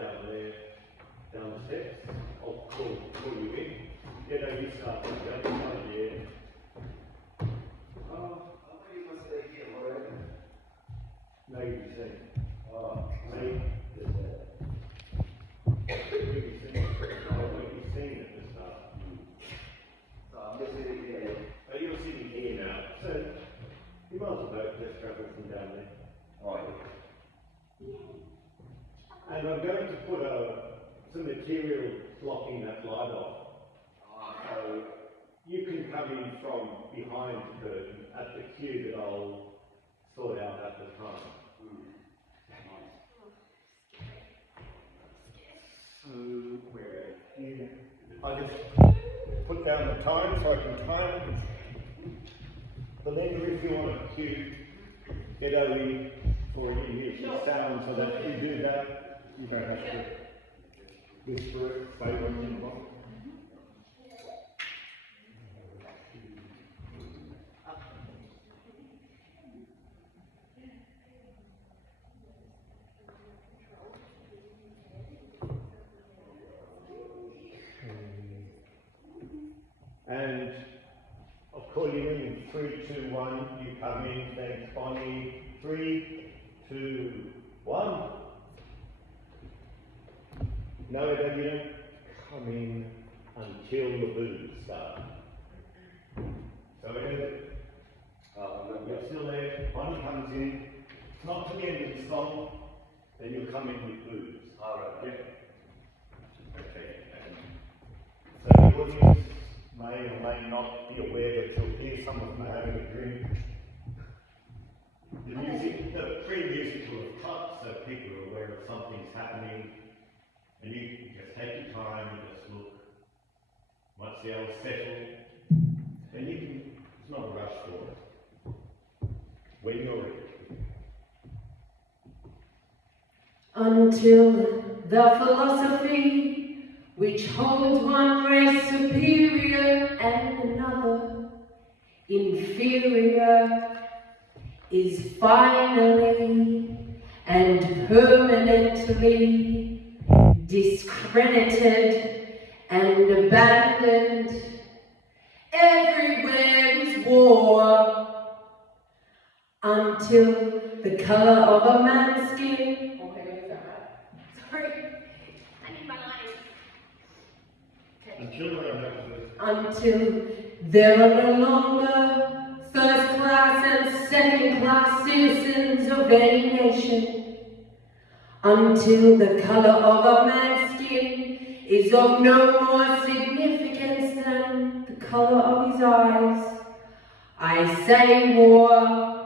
down there, down the steps. I'll call you in. Get over your stuff and go down here. Oh, you must stay here, alright? No, you see. Oh, See? You've seen it at the start. so I'm just sitting here. But you're sitting here now, so you might as well both just travel from down there. Alright. And I'm going to put some material blocking that light off. So you can come in from behind the curtain at the cue that I'll sort out at the time. So we're here. I just put down the time so I can time the letter if you want to cue get over for you hear the sound so that if you do that, you don't have to whisper it, say what you want. And I'll call you in 3, 2, 1. You come in. Thanks, Bonnie. 3, 2, 1. No, that you don't come in until the boos start. So you're still there. Bonnie comes in. It's not to the end of the song. Then you'll come in with boos. All right. Yeah. Okay. So the audience may or may not be aware that you'll hear some of them having a drink. The pre-music will have cut so people are aware of something's happening. And you can just take your time and just look. Once the hours settle, then you can, it's not a rush for it. When you're ready. Until the philosophy which holds one race superior and another inferior is finally and permanently discredited and abandoned. Everywhere is war until the color of a man's skin. Oh, hang on, is that right? Sorry, I need my lines. Until there are no longer first class and second class citizens of any nation. Until the color of a man's skin is of no more significance than the color of his eyes. I say war.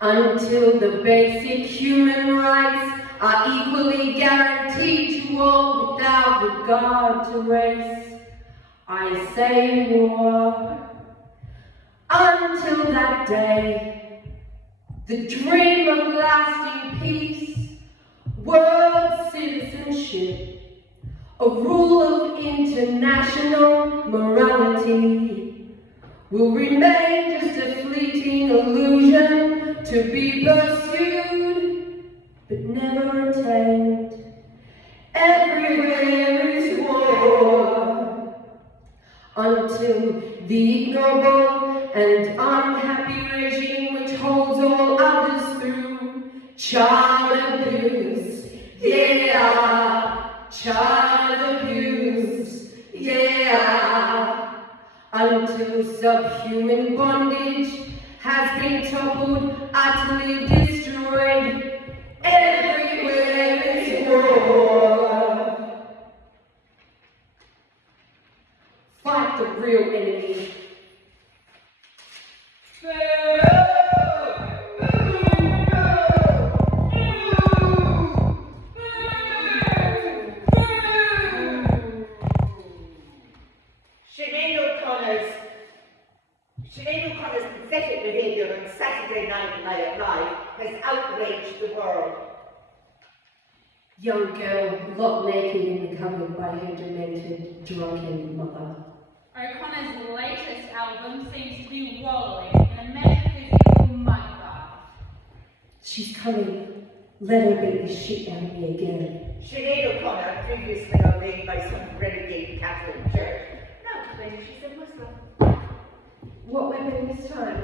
Until the basic human rights are equally guaranteed to all without regard to race. I say war. Until that day, the dream of lasting peace, world citizenship, a rule of international morality will remain just a fleeting illusion to be pursued but never attained. Everywhere is war until the ignoble and unhappy regime which holds all others through child abuse, yeah, child abuse, yeah, until subhuman bondage has been toppled, utterly destroyed. Everywhere is war. Fight the real enemy. Sinead O'Connor's pathetic behaviour on Saturday Night Live has outraged the world. Young girl got naked in the cupboard by her demented, drunken mother. O'Connor's latest album seems to be wallowing in a metaphysical mudbath. She's coming let her beat the shit out of me again. Sinead O'Connor, previously ordained by some renegade Catholic church, now claims she's a Muslim. What weapon this time?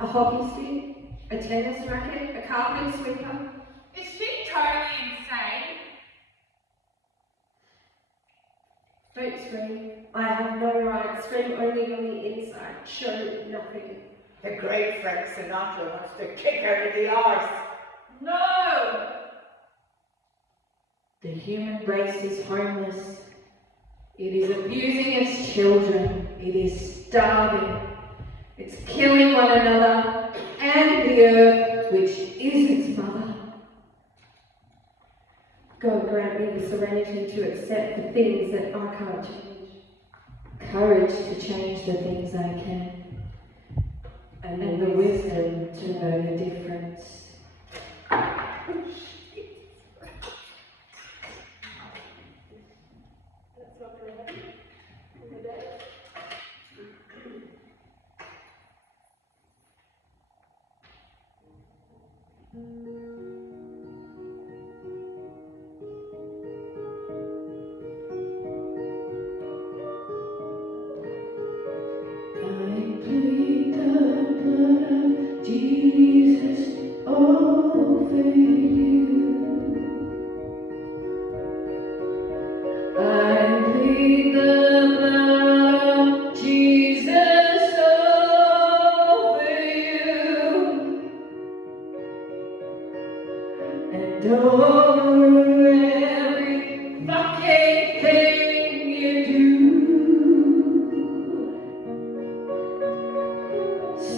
A hockey stick? A tennis racket? A carpet sweeper? Is she totally insane? Don't scream. I have no right. Scream only on the inside. Show nothing. The great Frank Sinatra wants to kick her in the arse. No! The human race is homeless. It is abusing its children. It is starving. It's killing one another and the earth, which is its mother. God grant me the serenity to accept the things that I can't change. Courage to change the things I can. And the wisdom to know the difference.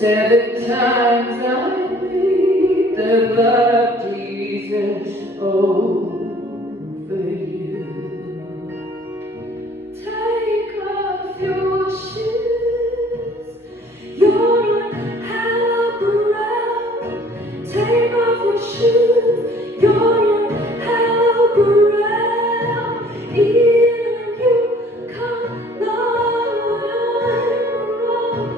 Seven times I plead the blood of Jesus over you. Take off your shoes, you're hallowed ground. Take off your shoes, you're hallowed ground. Either you come, Lord, I'm wrong.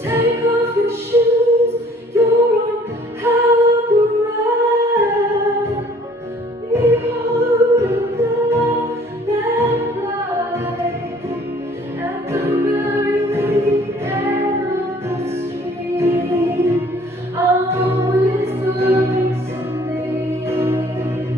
Take off your shoes, you're on hallowed ground. Behold the Lamb that lies at the very end of the street. Always looks to me.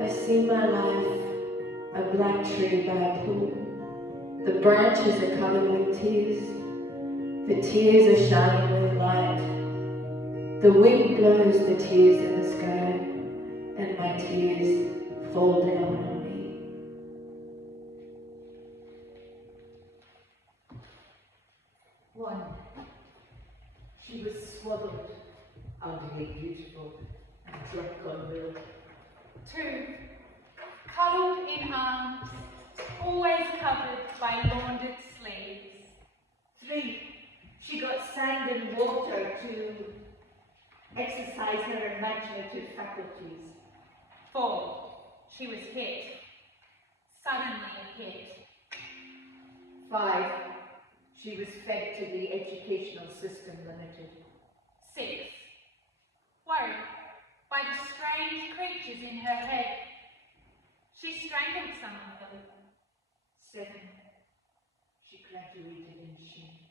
I see my life, a black tree by a pool. The branches are covered with tears. The tears are shining with light. The wind blows the tears in the sky, and my tears fall down on me. One, she was swaddled, ugly, beautiful, and drunk on milk. 2, cuddled in arms, always covered by laundered sleeves. 3, she got sand and water to exercise her imaginative faculties. 4, she was hit. Suddenly hit. 5, she was fed to the educational system limited. 6, worried by the strange creatures in her head. She strangled some of them. 7, she graduated in shame.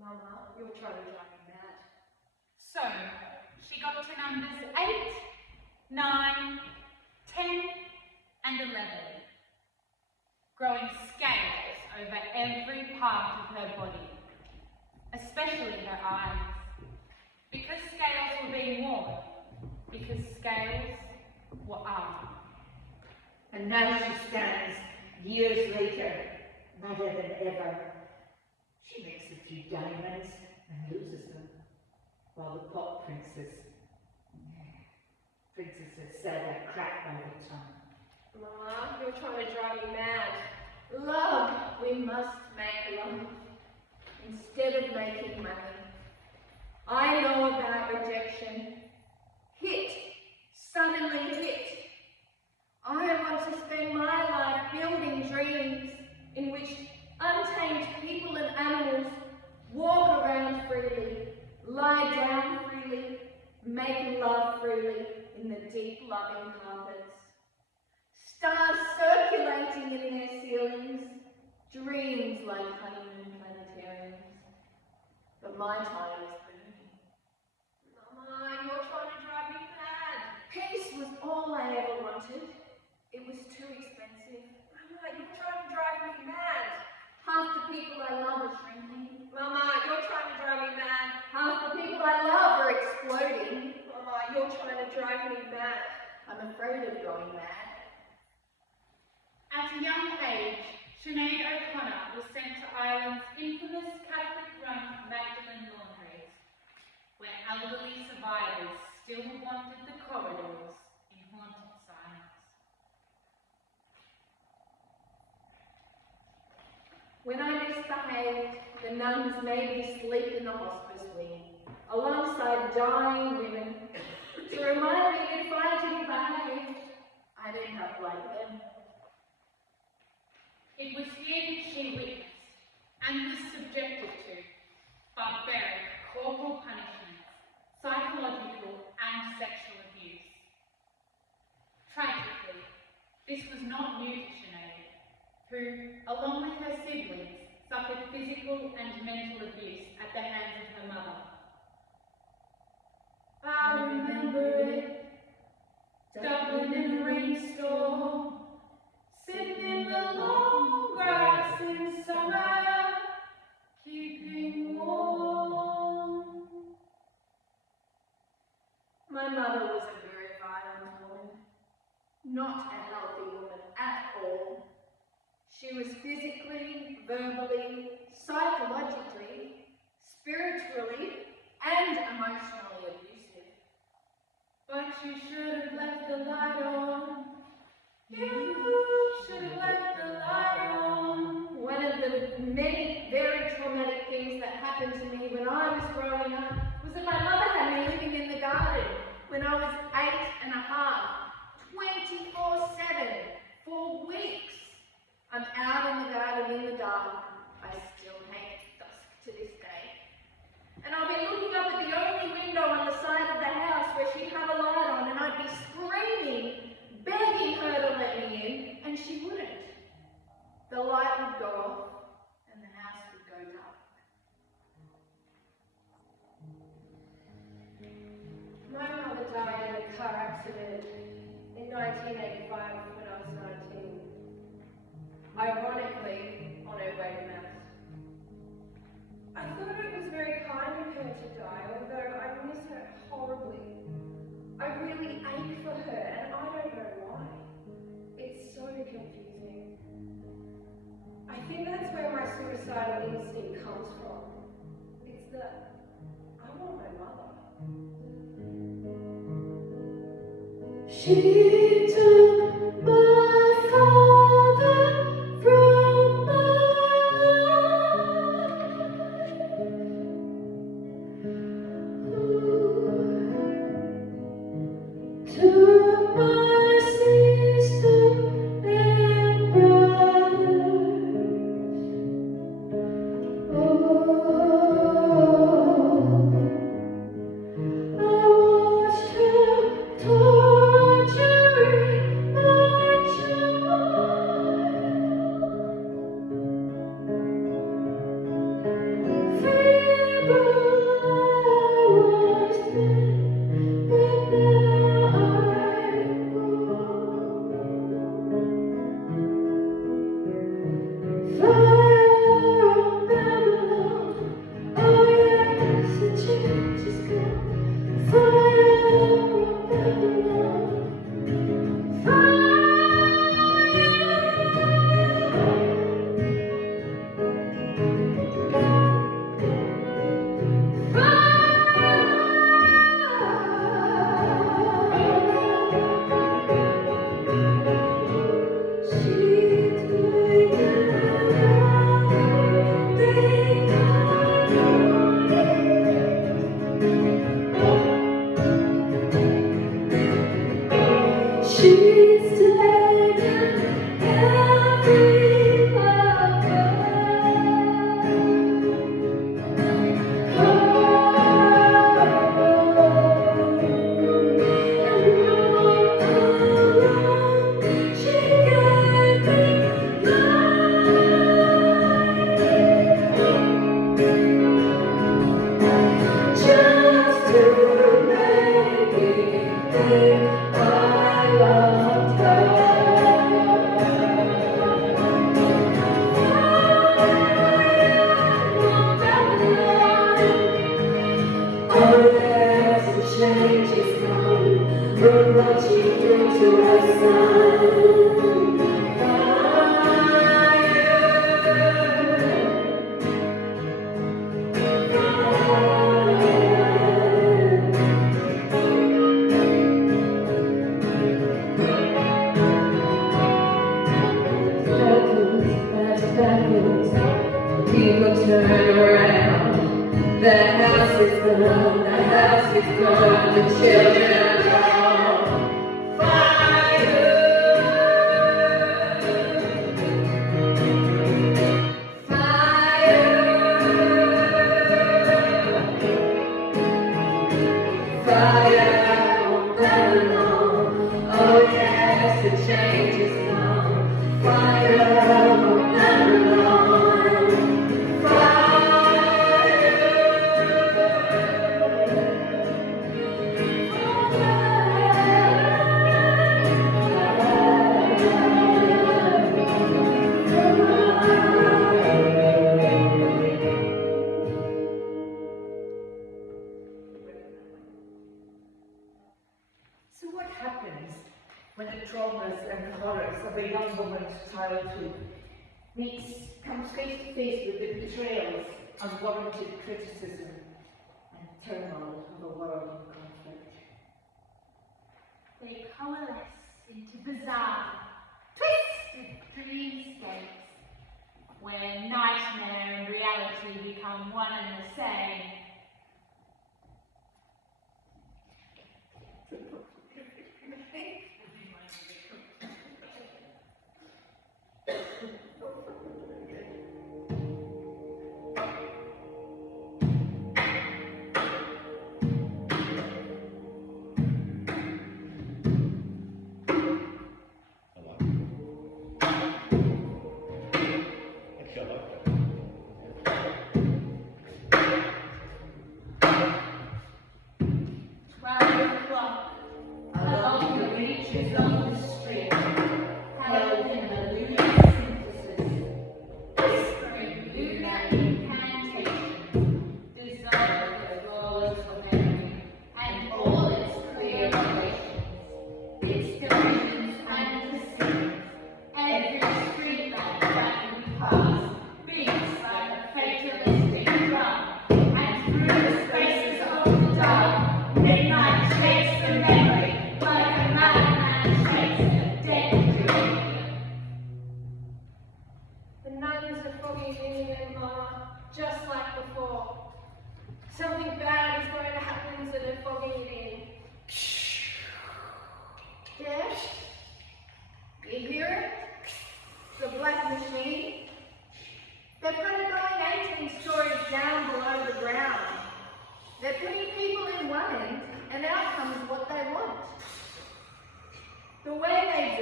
Mama, you're trying to drive me mad. So, she got to numbers 8, 9, 10, and 11, growing scales over every part of her body, especially her eyes, because scales were being worn, because scales were armed. And now she stands, years later, madder than ever. She makes a few diamonds and loses them, while the pop princesses sell their crap by the ton. Mama, you're trying to drive me mad. Love, we must make love instead of making money. I know about rejection. Hit, suddenly hit. I want to spend my life building dreams in which untamed people and animals walk around freely, lie down freely, make love freely in the deep loving carpets. Stars circulating in their ceilings, dreams like honeymoon planetariums. But my time is burning. Mama, you're trying to drive me mad. Peace was all I ever wanted. It was too expensive. Mama, you're trying to drive me mad. Half the people I love are shrinking. Mama, you're trying to drive me mad. Half the people I love are exploding. Mama, you're trying to drive me mad. I'm afraid of going mad. At a young age, Sinead O'Connor was sent to Ireland's infamous Catholic-run Magdalen laundries, where elderly survivors still wandered the corridors in haunted silence. When I misbehaved, the nuns made me sleep in the hospice wing, alongside dying women, to remind me that if I didn't behave, I'd end up like them. It was here that she witnessed and was subjected to barbaric corporal punishments, psychological and sexual abuse. Tragically, this was not new to Sinead, who, along with her siblings, suffered physical and mental abuse at the hands of her mother. I remember it, Dublin in a rainstorm, sitting in the long grass in summer, keeping warm. My mother was a very violent woman, not a healthy woman at all. She was physically, verbally, psychologically, spiritually, and emotionally abusive. But you should have left the light on. You should have left the light on. One of the many very traumatic things that happened to me when I was growing up was that my mother had me living in the garden when I was 8 and a half, 24/7, for weeks. I'm out in the garden in the dark. I still hate dusk to this day. And I'll be looking up at the only window on the side of the house where she'd have a light on, and I'd be screaming, 1985 when I was 19. Ironically, on her way to Mass. I thought it was very kind of her to die, although I miss her horribly. I really ache for her, and I don't know why. It's so confusing. I think that's where my suicidal instinct comes from. It's that I want my mother. She took my father from my life. Took my sister and brother. I watched her torturing my child. Feeble I was then, but now I'm grown. Fire on Babylon, oh yes, the change is gone. Fire on Babylon, she's taken every lover. Just to make me think I loved her. Oh yes, the change is gone. Look what you did to our son. Backwards, people turn around. The house is gone, the house is gone, the children are gone. Fire! Fire! Fire won't burn long. Oh yes, the change is gone. Fire won't burn long. Fire. So what happens when the traumas and horrors of a young woman's childhood comes face to face with the betrayals, unwarranted criticism, and turmoil of a world in conflict? They coalesce into bizarre, twisted dreamscapes where nightmare and reality become one and the same.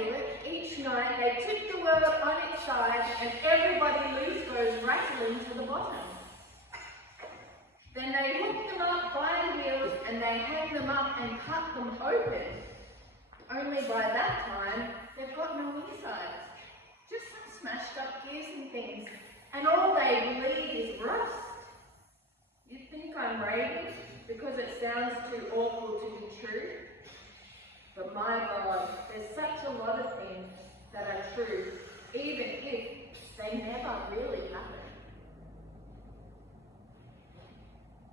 do it, each night they tip the world on its side and everybody loose goes rattling to the bottom. Then they hook them up by the wheels and they hang them up and cut them open. Only by that time, they've got no insides. Just some smashed up gears and things. And all they bleed is rust. You'd think I'm raving because it sounds too awful to be true. But my God, there's such a lot of things that are true, even if they never really happen.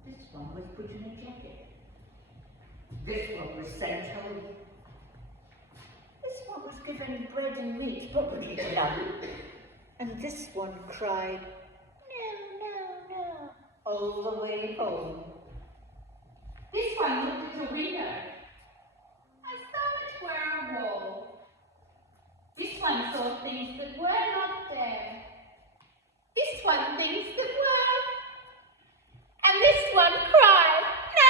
This one was put in a jacket. This one was sent home. This one was given bread and meat, probably none. And this one cried, no, all the way home. This one looked at a window, as though it were a wall. This one saw things that were not there. This one thinks that were. And this one cried, no,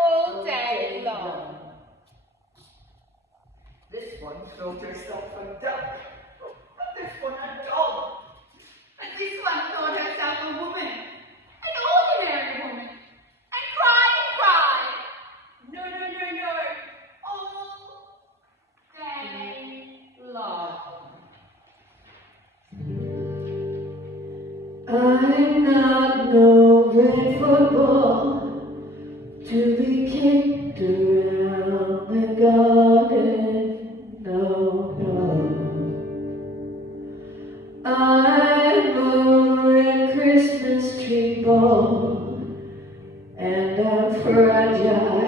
all day long. This one thought herself a duck, and this one a dog. And this one thought herself a woman, an ordinary woman, and cried. No, all day long. I'm not no red football to be kicked around the garden, no. I'm a red Christmas tree ball, and I'm fragile.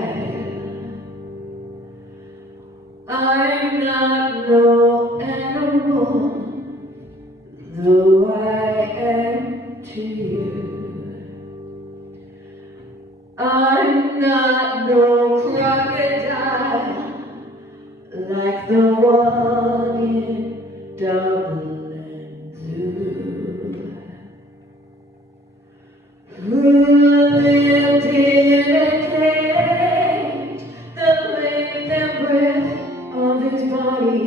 I'm not no animal, though I am to you. I'm not no crocodile like the one in Dublin Zoo, who lived in a cage the length and breadth of his body,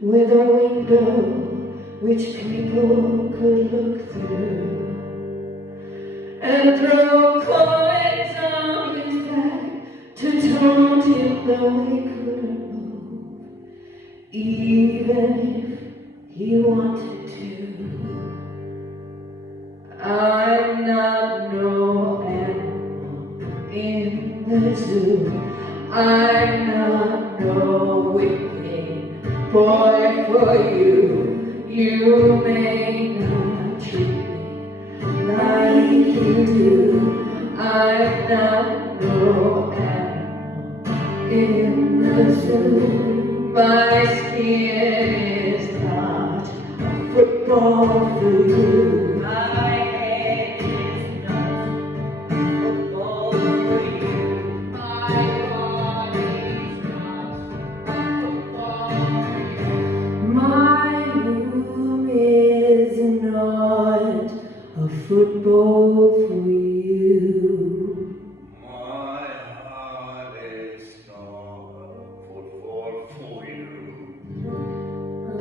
with a window which people could look through, and throw coins on his back to taunt him though he couldn't move, even if he wanted to. I'm not no animal in the zoo. I'm not no whipping boy for you. You may not treat me like you do. I'm not no animal in the zoo. My skin is not a football for you. My head is not a football for you. My body is not a football for you. My room is not a football for you. My heart is not football for you.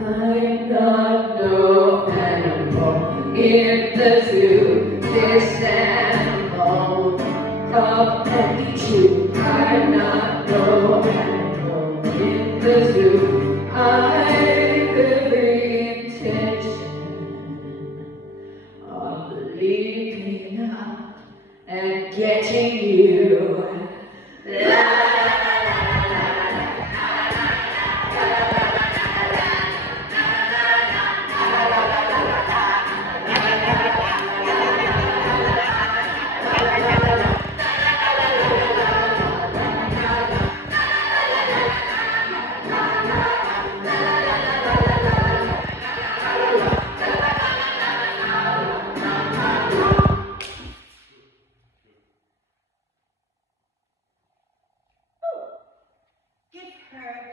I'm not no animal in the zoo. This animal come and eat you. I'm not no animal in the zoo. I've every intention of leaping up and getting you.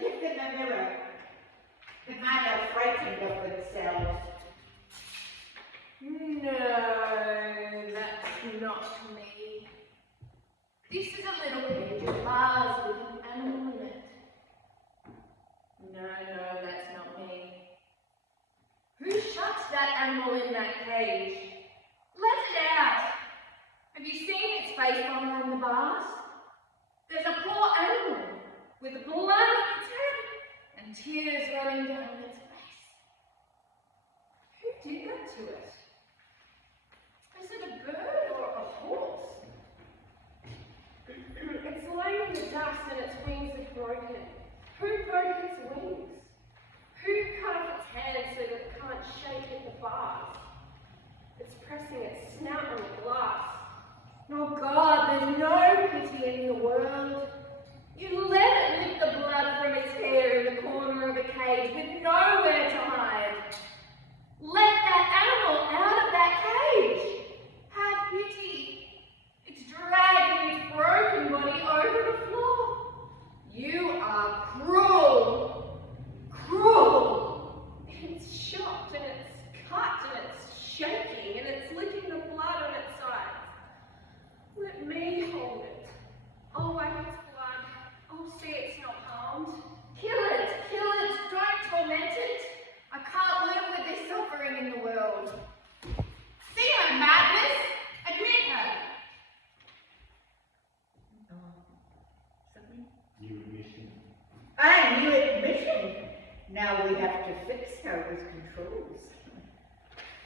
Give them a mirror. The men are frightened of themselves. No, that's not me. This is a little cage of bars with an animal in it. in that cage. Let it out. Have you seen its face behind the bars? There's a poor animal with blood on its head and tears running down its face. Who did that to it? Is it a bird or a horse? It's lying in the dust and its wings are broken. Who broke its wings? Who cut off its hands so that it can't shake at the bars? It's pressing its snout on the glass. Oh God, there's no pity in the world. You let it lick the blood from its hair in the corner of a cage with nowhere to hide. Let that animal out of that cage. Have pity. It's dragging its broken body over the floor. You are cruel. Cruel. It's shocked and it's cut and it's shaking and it's licking the blood on its sides. Let me hold it. I'll wipe its blood. I'll see it's not harmed. Kill it. Kill it. Don't torment it. I can't live with this suffering in the world. See her madness? Admit her. New admission. Aye, new admission. Now we have to fix her with controls.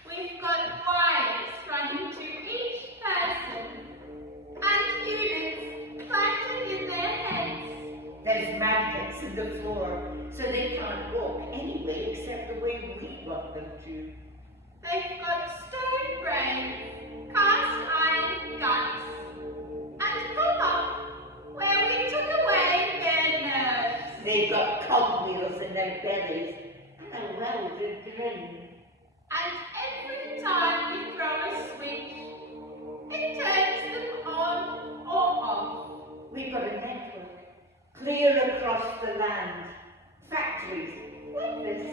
We've got wires running to each person and units planted in their heads. There's magnets in the floor, so they can't walk anyway except the way we want them to. They've got stone brains, cast iron guts, and copper, where we took away their nerves. They've got cogwheels in their bellies and a welded grin. And every time we throw a switch, it turns them on or off. We've got a network clear across the land. Factories like this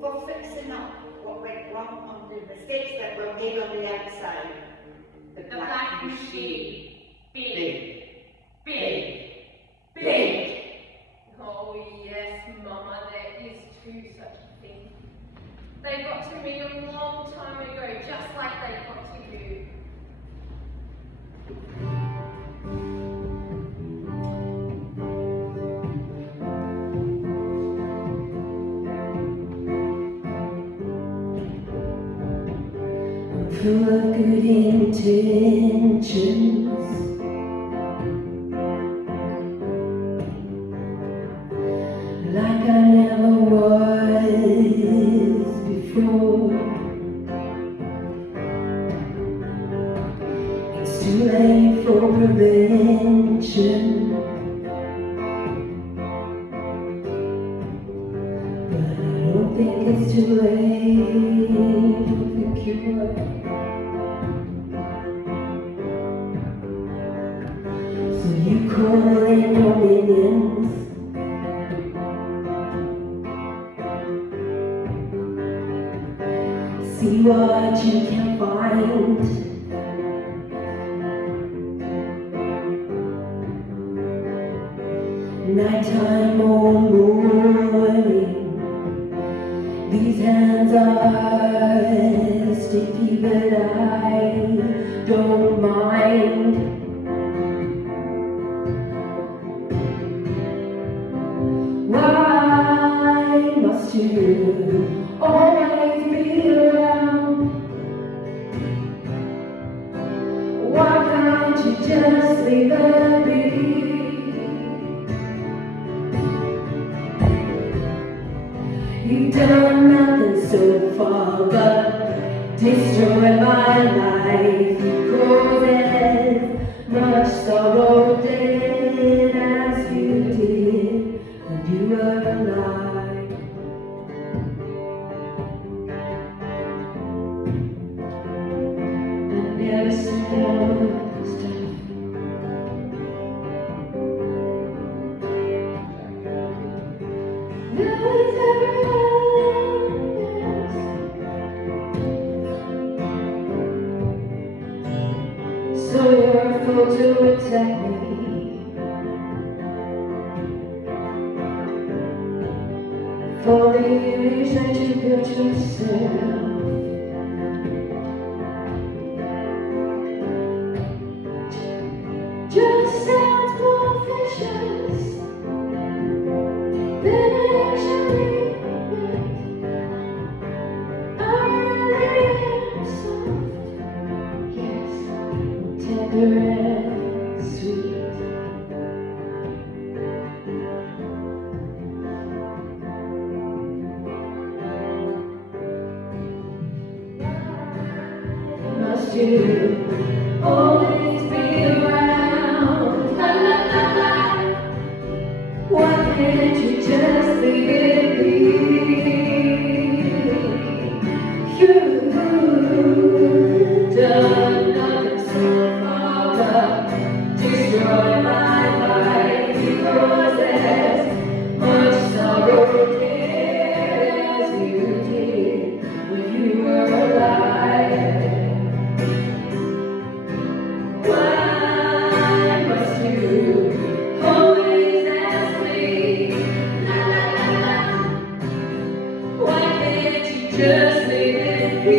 for fixing up what went wrong on the mistakes that were made on the outside. The The black machine. Big, Big. big, Big. Oh yes, Mama, there is too such a thing. They got to me a long time ago, just like they got to you. Full of good intentions, like I never was before. It's too late for prevention, but I don't think it's too late for the cure. So you call in your minions, see what you can find. Nighttime or morning, these hands are sticky, but I don't mind. Why must you always be around? Why can't you just leave it be? You've done nothing so far but destroy my life. You caused as much sorrow dead as you did when you were alive. I never said stuff. So you're a fool to attack me. For the image that you built yourself. then actually I really am soft, yes, tender and sweet. Must you always be around? La la la la. Why can't you just leave it be? You've done nothing so far but destroy my life, because there's much sorrow there as you did when you were alive. Why must you always ask me? La la la la. Why can't you just leave it be?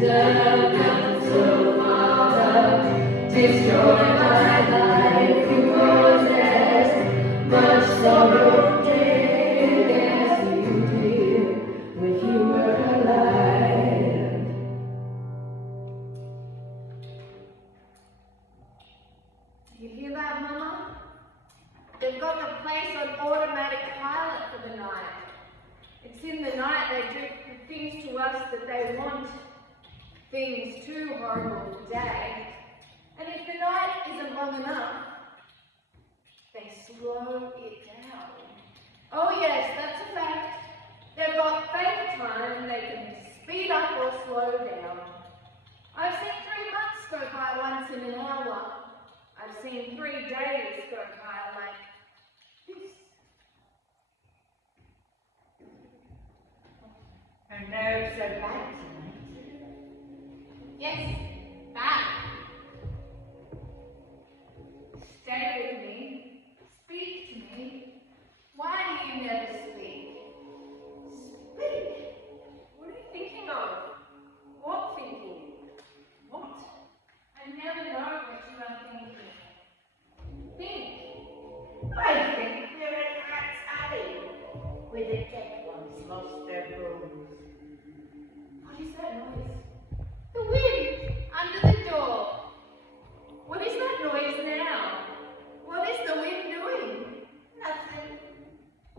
Done nothing so far but destroy my life, because there's much sorrow there as you did when you were alive. You hear that, Mama? They've got the place on automatic pilot for the night. It's in the night they do the things to us that they want. Things too horrible for day. And if the night isn't long enough, they slow it down. Oh yes, that's a fact. They've got fake time, they can speed up or slow down. I've seen 3 months go by once in an hour. I've seen 3 days go by like this. Her nerves are bad tonight. Yes, back. Stay with me. Speak to me. Why do you never speak? Speak. What are you thinking of? What thinking? What? I never know what you are thinking. Think. I think we're in Rat's Alley, where the dead ones lost their bones. What is that noise? The wind under the door. What is that noise now? What is the wind doing? Nothing.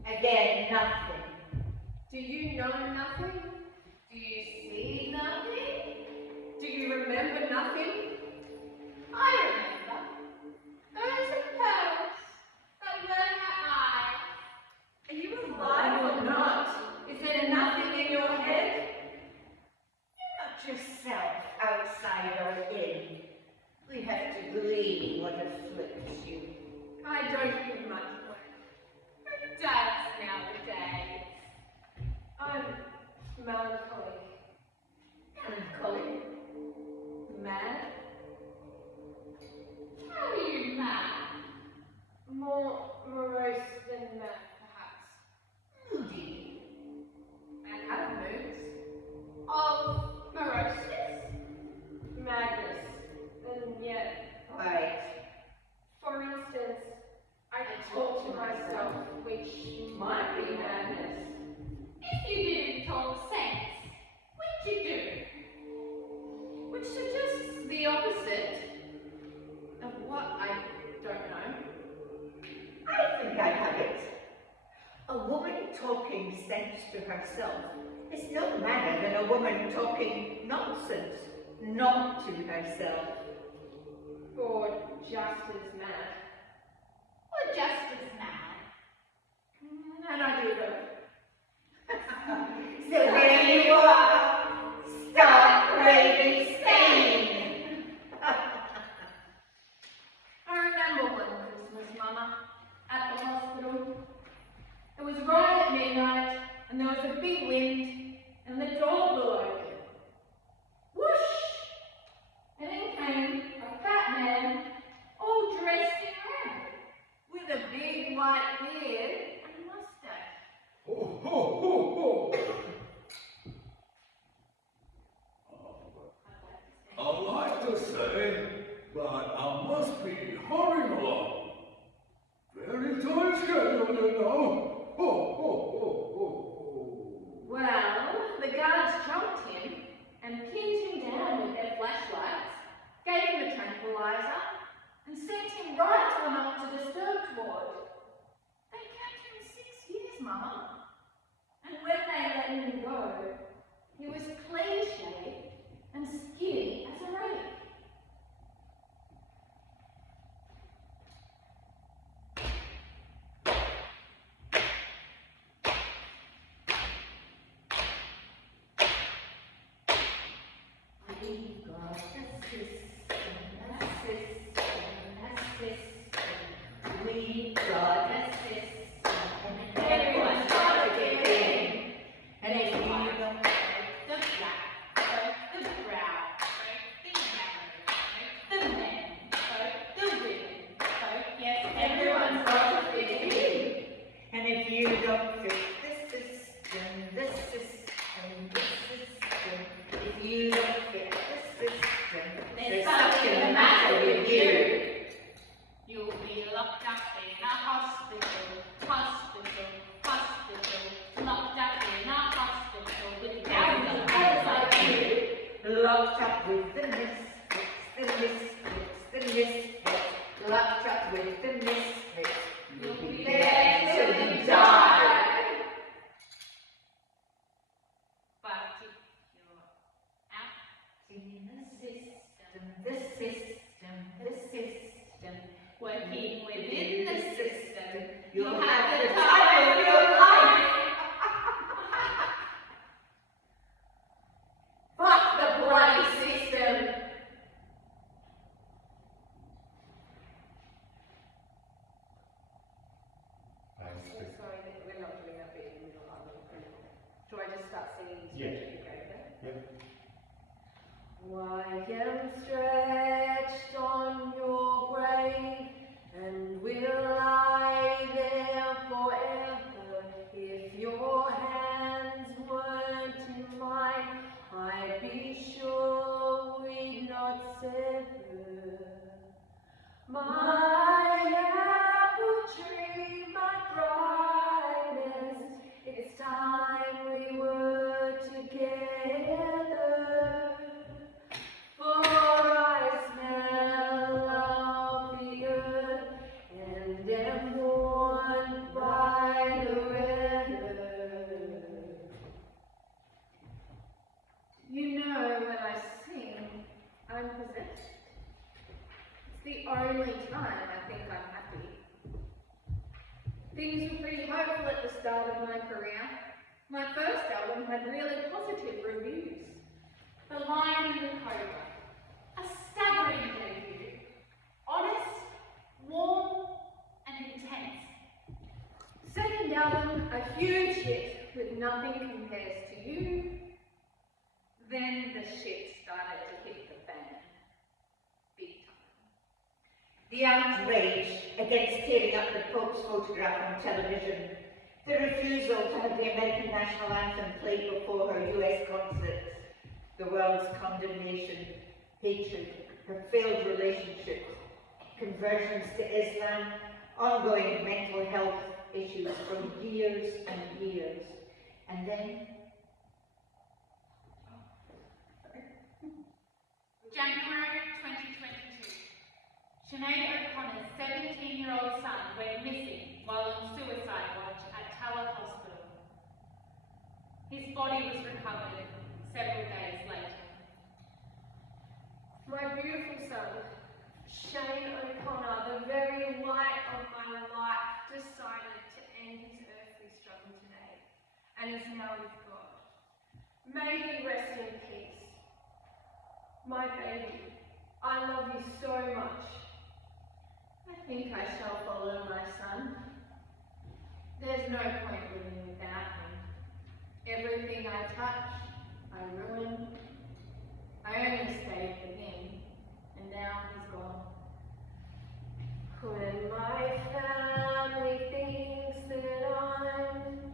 Again, nothing. Do you know nothing? Do you see nothing? Do you remember nothing? I remember. Those are pearls that were her eyes. Are you alive or not? Is there nothing in your head? You're not yourself, outside or in. We have to believe what afflicts you. I don't give much weight. Who does nowadays? I'm melancholic. Melancholy. Mad? How are you mad? More morose than mad, perhaps. Moody. I have moods. Of moroseness? Madness. And yet, Right. for instance, I talk to myself, which might be madness. If you didn't talk sense, what'd you do? Which suggests the opposite of what I don't know. I think I have it. A woman talking sense to herself is no madder than a woman talking nonsense, not to herself. Or just as mad. Or just as mad? And I do both. So there you are. Stop raving Spain. I remember one Christmas, Mama, at the hospital. It was right at midnight, and there was a big wind, and the door blew open. Whoosh! And in came a fat man, all dressed in red, with a big white beard and mustache. Ho, ho, ho, ho. I like to say, but I must be no. Ho, ho, ho, ho, Well, the guards jumped him and pinned him down with their flashlights, gave him a tranquilizer, and sent him right on up to the disturbed ward. They kept him 6 years, Mama. And when they let him go, he was clean-shaved and skinny as a rake. We've got a system, a system, a system. We've got a system, and everyone's got to get in. And if you don't, The black, the brown, the yellow, the men, the women, yes, everyone's got to fit in. And if you don't fit the system, the system, the system, if you don't fit the system, there's something the matter with you. you'll be locked up in a hospital, locked up in a hospital with thousands of others like you. Locked up with the misfits, the misfits, locked up with the misfits. You'll be there till you die. But if you're out In the system, working within the system, you'll have the time of your life. Fuck the bloody system! Sorry, we're not doing that bit in the middle of it. Do I just start singing? Yes. Okay. Yep. I am stretched on your grave and will lie there forever. If your hands weren't in mine, I'd be sure we'd not sever. My apple tree, my brightness, it's time we were together. For I smell of the earth and am warmed by the river. You know, when I sing, I'm possessed. It's the only time I think I'm happy. Things were pretty hopeful at the start of my career. My first album had really positive reviews. The Lion in the Cobra, a staggering debut, honest, warm, and intense. Second album, a huge hit with Nothing Compares to You. Then the shit started to hit the fan. Big time. The outrage against tearing up the Pope's photograph on television, the refusal to have the American national anthem played before her US concerts, the world's condemnation, hatred, her failed relationships, conversions to Islam, ongoing mental health issues for years and years. And then, January 2022. Sinead O'Connor's 17-year-old son went missing while on suicide watch at Tower Hospital. His body was recovered several days later. My beautiful son, Shane O'Connor, the very light of my life, decided to end his earthly struggle today, and is now with God. May he rest in peace. My baby, I love you so much. I think I shall follow my son. There's no point living without him. Everything I touch, I ruin. I only stayed for him, and now he's gone. When my family thinks that I'm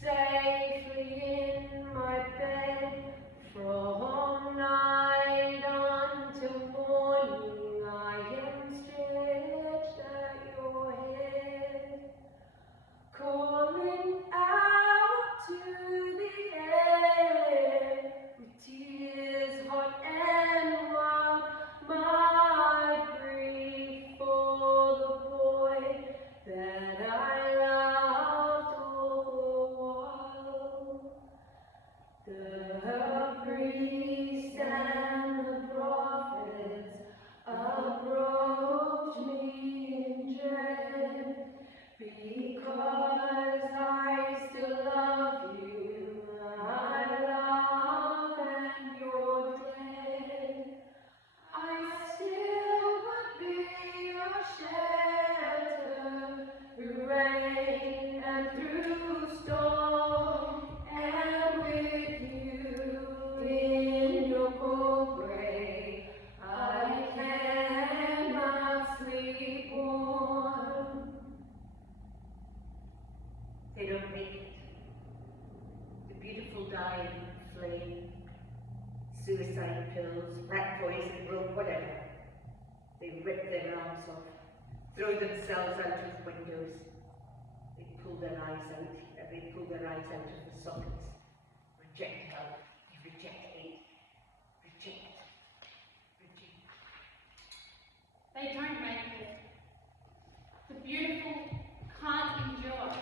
safely in my bed from night until morning, I am stretched at your head. their arms off, throw themselves out of windows. They pull their eyes out of the sockets. Reject love, reject hate, reject. They don't make it. The beautiful can't endure.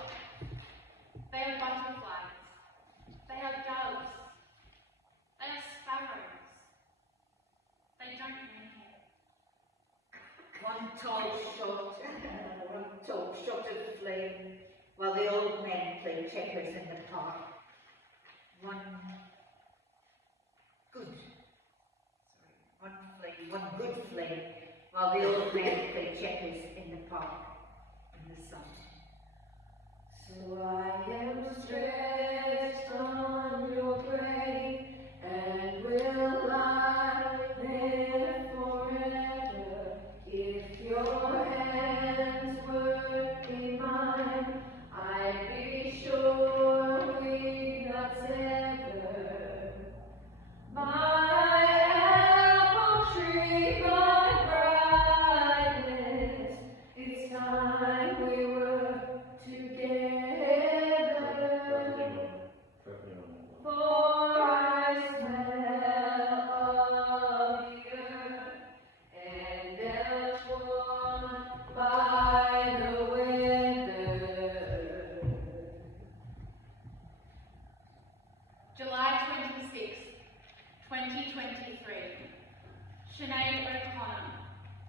They are butterflies. They are doves. They are sparrows. They don't make it. One tall shot of flame, while the old men play checkers in the park. One good flame, while the old men play checkers in the park in the sun. So I am stretched on your grave and will lie there forever. If your hands were in mine, I'd be sure we'd not sever. My apple tree, my brightness, it's time we were together. For I smell of the earth and belch warm by the weather. July 26th, 2023. Sinead O'Connor,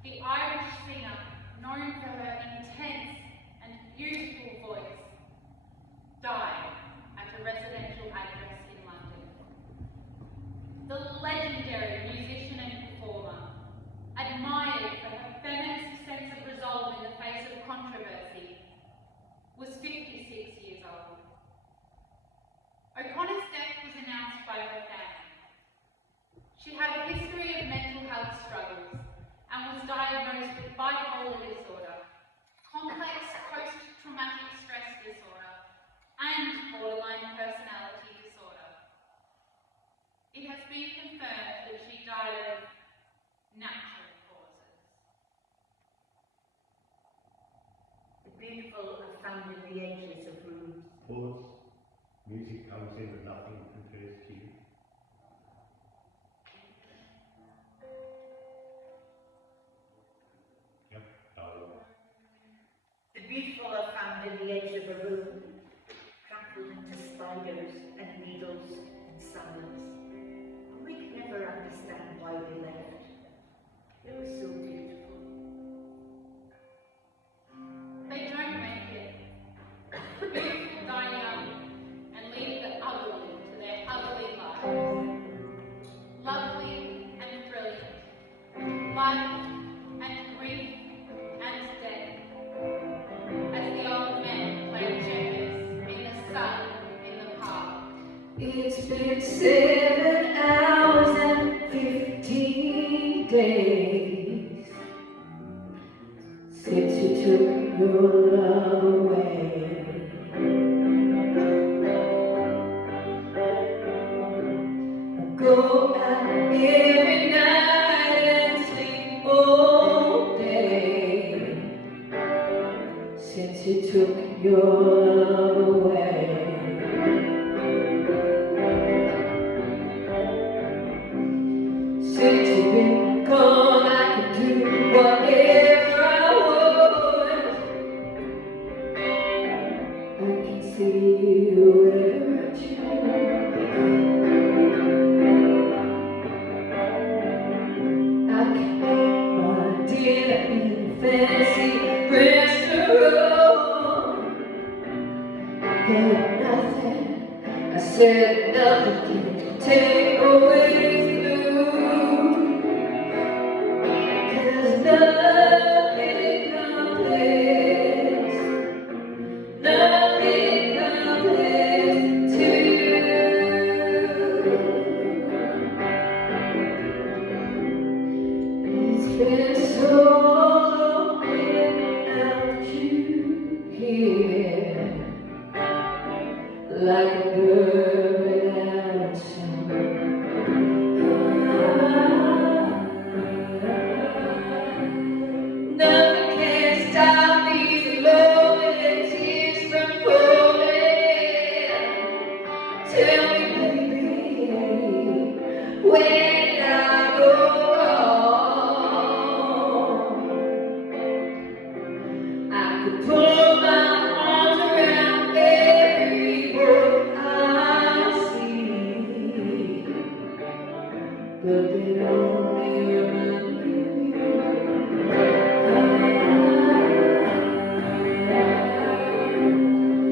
the Irish singer known for her intense and beautiful voice, died at a residential address in London. The legendary musician and performer, admired for her feminist sense of resolve in the face of controversy, was 56 years old. O'Connor's death was announced by her family. She had a history of mental health struggles and was diagnosed with bipolar disorder, complex post-traumatic stress disorder, and borderline personality disorder. It has been confirmed that she died of natural causes. The beautiful are found in the edges of rooms. Pause. Music comes in and nothing compares to you. Yep. The beautiful are found in the edge of a room, trampled into spiders and needles and silence. And we can never understand why they left. They were so beautiful. They don't make it. The beautiful die young and leave the ugly to their ugly lives. Lovely and brilliant. Life and grief and death. As the old men play checkers in the sun in the park. It's been 7 hours and 15 days since you took your love away. I go out every night and sleep all day since you took your love away. Since you've been gone, I could do whatever I want. I can see you wherever I choose. I can make my dinner in a fancy restaurant. But nothing, I said nothing can take away food. 'Cause nothing compares to you. It's been so long without you here, like a bird without a song. could put my arms around every boy I see, but they only remind me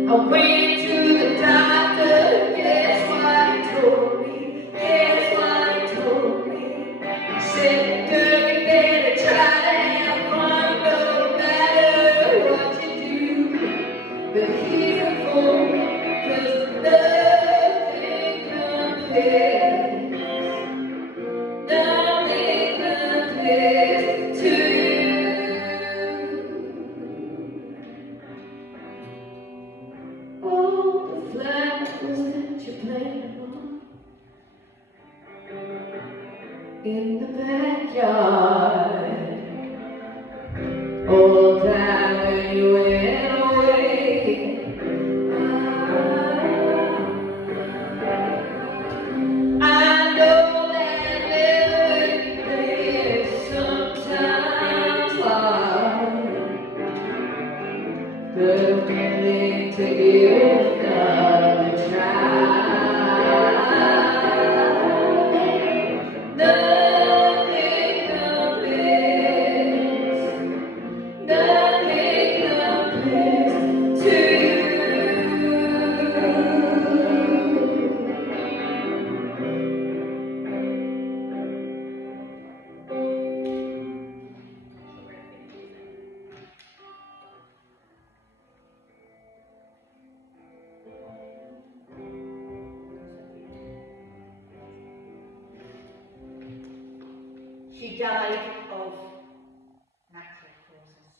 I went to the doctor, guess what he told me? Guess what he told me? He said, girl, you better try to have fun, no matter what you do. But he's a fool, 'cause nothing compares, nothing compares to you. Oh, the flowers that you planted in the backyard, all the time when you went away. I know that everything is sometimes hard, but I'm willing to give another try. Nothing compares to you. She died of natural causes.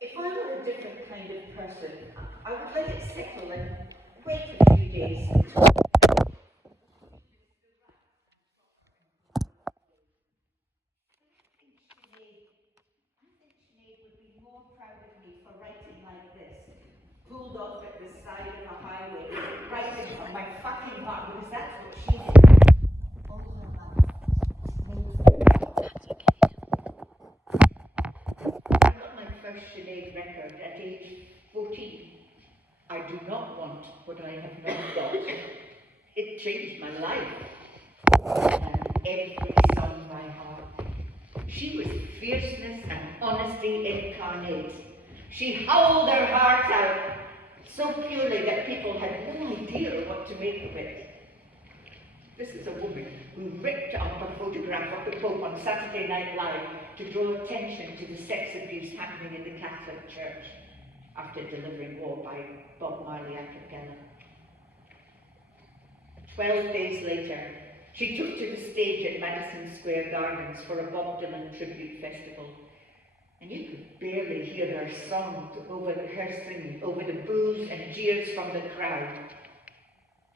If I were a different kind of person, I would let it settle and wait a few days until Sinead would be more proud of me for writing like this, pulled off at the side of a highway, writing from my fucking heart, because that's what she did. All her life. I got my first Sinead record at age 14. I do not want what I have not got. It changed my life. And every song by heart. She was fierceness and honesty incarnate. She howled her heart out so purely that people had no idea what to make of it. This is a woman who ripped up a photograph of the Pope on Saturday Night Live to draw attention to the sex abuse happening in the Catholic Church after delivering War by Bob Marley a cappella. 12 days later, she took to the stage at Madison Square Gardens for a Bob Dylan tribute festival. And you could barely hear her song over her singing, over the boos and jeers from the crowd.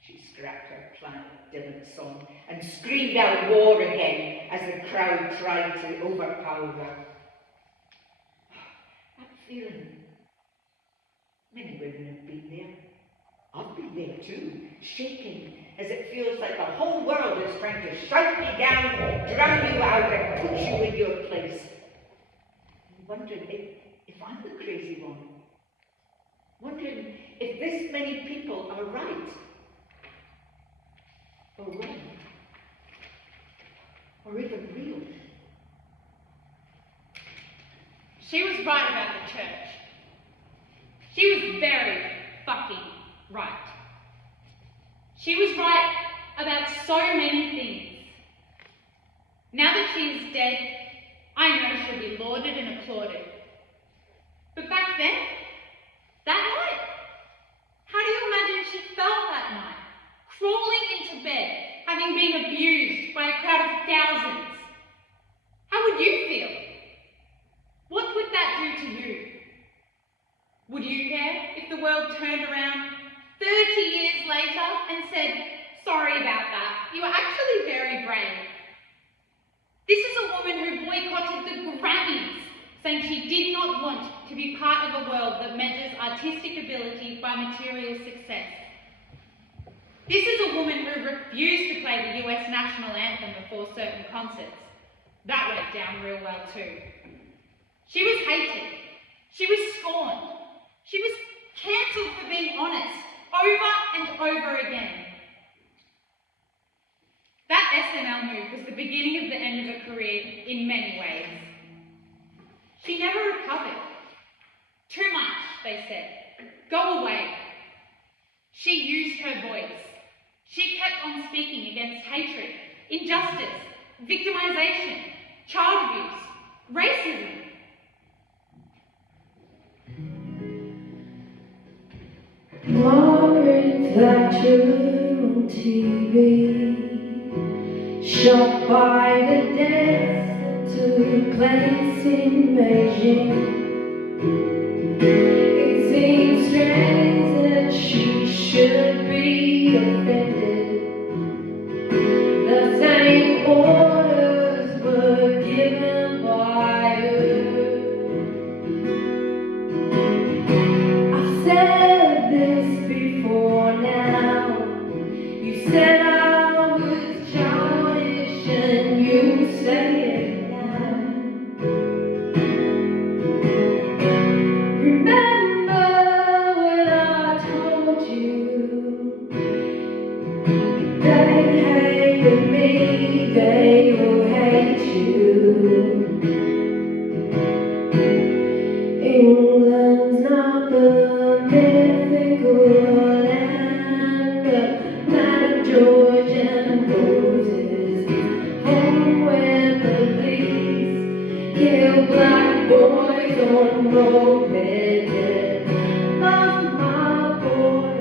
She scrapped her planned Dylan song and screamed out war again as the crowd tried to overpower her. That feeling, many women have been there. I've been there too, shaking as it feels like the whole world is trying to shout me down, drown you out, and put you in your place. I'm wondering if I'm the crazy one. Wondering if this many people are right or wrong, or even real. She was right about the church. She was very fucking right. She was right about so many things. Now that she is dead, I know she'll be lauded and applauded. But back then, that night, how do you imagine she felt that night? Crawling into bed, having been abused by a crowd of thousands. How would you feel? What would that do to you? Would you care if the world turned around 30 years later and said, sorry about that, you were actually very brave? This is a woman who boycotted the Grammys, saying she did not want to be part of a world that measures artistic ability by material success. This is a woman who refused to play the US national anthem before certain concerts. That went down real well too. She was hated, She was scorned. She was cancelled for being honest, over and over again. That SNL move was the beginning of the end of her career in many ways. She never recovered. Too much, they said. Go away. She used her voice. She kept on speaking against hatred, injustice, victimization, child abuse, racism. Margaret Thatcher on TV, shot by the death took place in Beijing. It seems strange that she should be offended. The same orders were given by her. I've said this before now. You said I was childish and you say it now. Remember when I told you they hated me, they will hate you. England's not the mythical land of Madame George and Roses. Home where the police kill black boys on mopeds. Love my boy,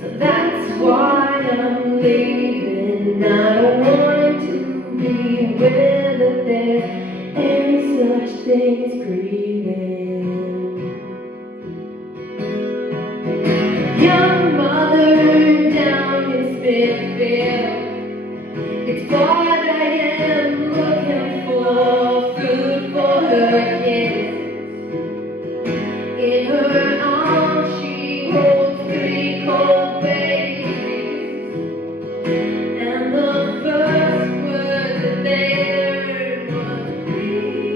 so that's why I'm leaving. I don't want him to be where there's any such thing as grieving. Young mother down in Smithfield, it's 5 a.m. looking for food for her kids. In her arms she holds 3 cold babies, and the first word that they heard was please.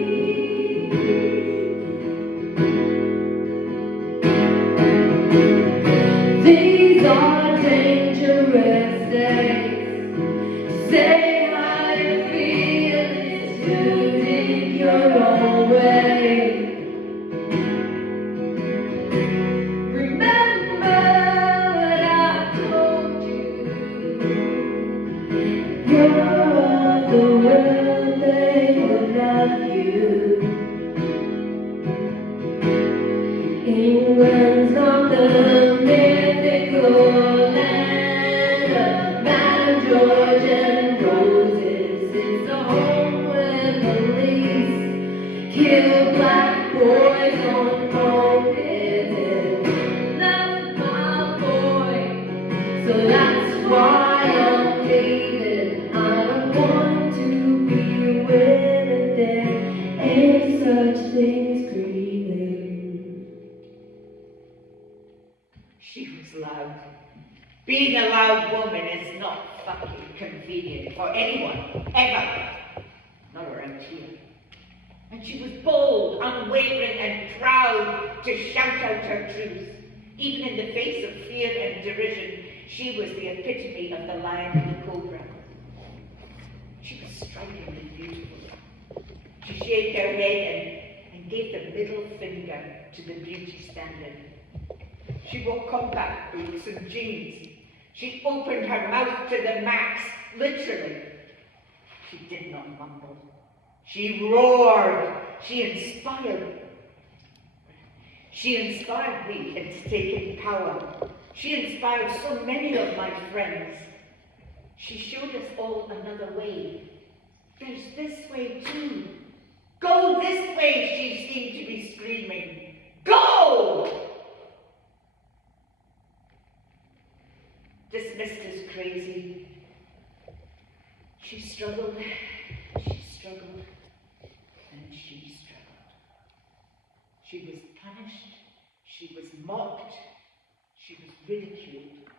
These are dangerous days. Say how you feel is to dig your own way. Remember what I told you. You're of the world, they will love you. England's not the mythical land of Madame George and Roses. It's a home where police kill black boys on mopeds. Love my boy, so that's why I'm leaving. I don't want to be where there ain't such thing as grieving. She was loud. Being a loud woman is not fucking convenient for anyone, ever. Not around here. And she was bold, unwavering, and proud to shout out her truth. Even in the face of fear and derision, she was the epitome of the lion and the cobra. She was strikingly beautiful. She shaved her head and gave the middle finger to the beauty standard. She wore combat boots and jeans. She opened her mouth to the max, literally. She did not mumble. She roared. She inspired. She inspired me into taking power. She inspired so many of my friends. She showed us all another way. There's this way too. Go this way, she seemed to be screaming. Go! Dismissed as crazy. She struggled, and she struggled. She was punished, she was mocked, she was ridiculed.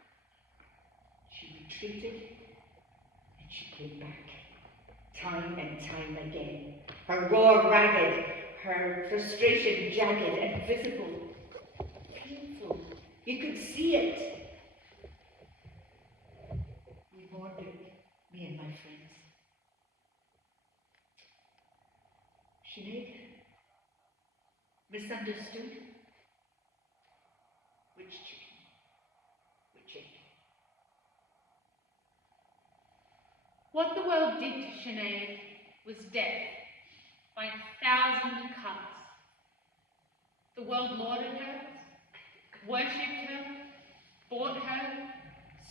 She retreated, and she came back, time and time again. Her roar ragged, her frustration jagged and visible, painful. You could see it. We mourned it, me and my friends. Sinead, misunderstood? Which chicken? Which egg? What the world did to Sinead was death by 1,000 cuts. The world lauded her, worshipped her, bought her,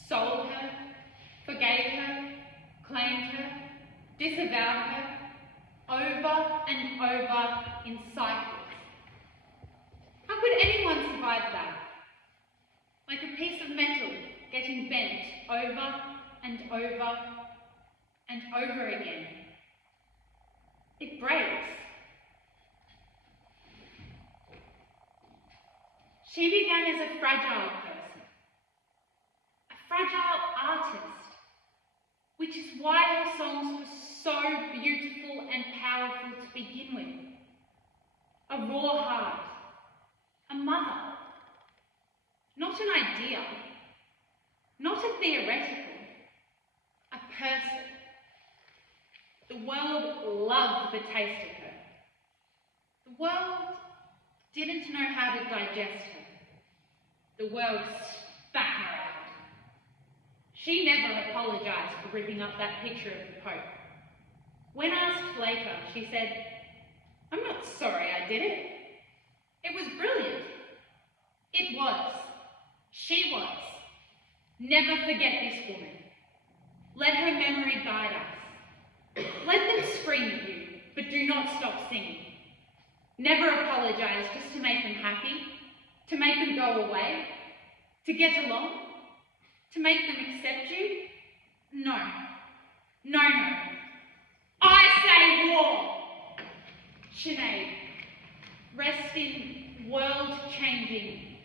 sold her, forgave her, claimed her, disavowed her, over and over in cycles. How could anyone survive that? Like a piece of metal getting bent over and over and over again. It breaks. She began as a fragile person, a fragile artist, which is why her songs were so beautiful and powerful to begin with. A raw heart, a mother, not an ideal, not a theoretical, a person. The world loved the taste of her. The world didn't know how to digest her. The world spat her out. She never apologised for ripping up that picture of the Pope. When asked later, she said, "I'm not sorry I did it. It was brilliant." It was. She was. Never forget this woman. Let her memory guide us. Let them scream at you, but do not stop singing. Never apologise just to make them happy, to make them go away, to get along, to make them accept you. No. No, no. I say war! Sinead, rest in world-changing,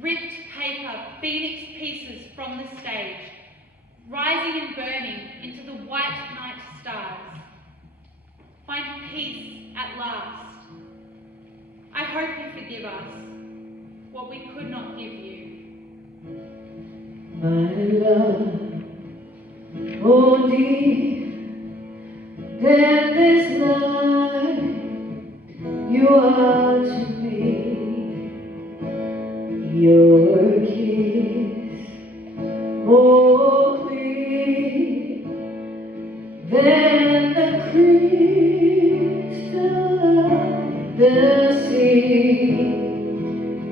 ripped paper, phoenix pieces from the stage, rising and burning into the white night stars. Find peace at last. I hope you forgive us what we could not give you. My love, oh dear, than this life you are to me. Your kiss, more clear than the crystal of the sea.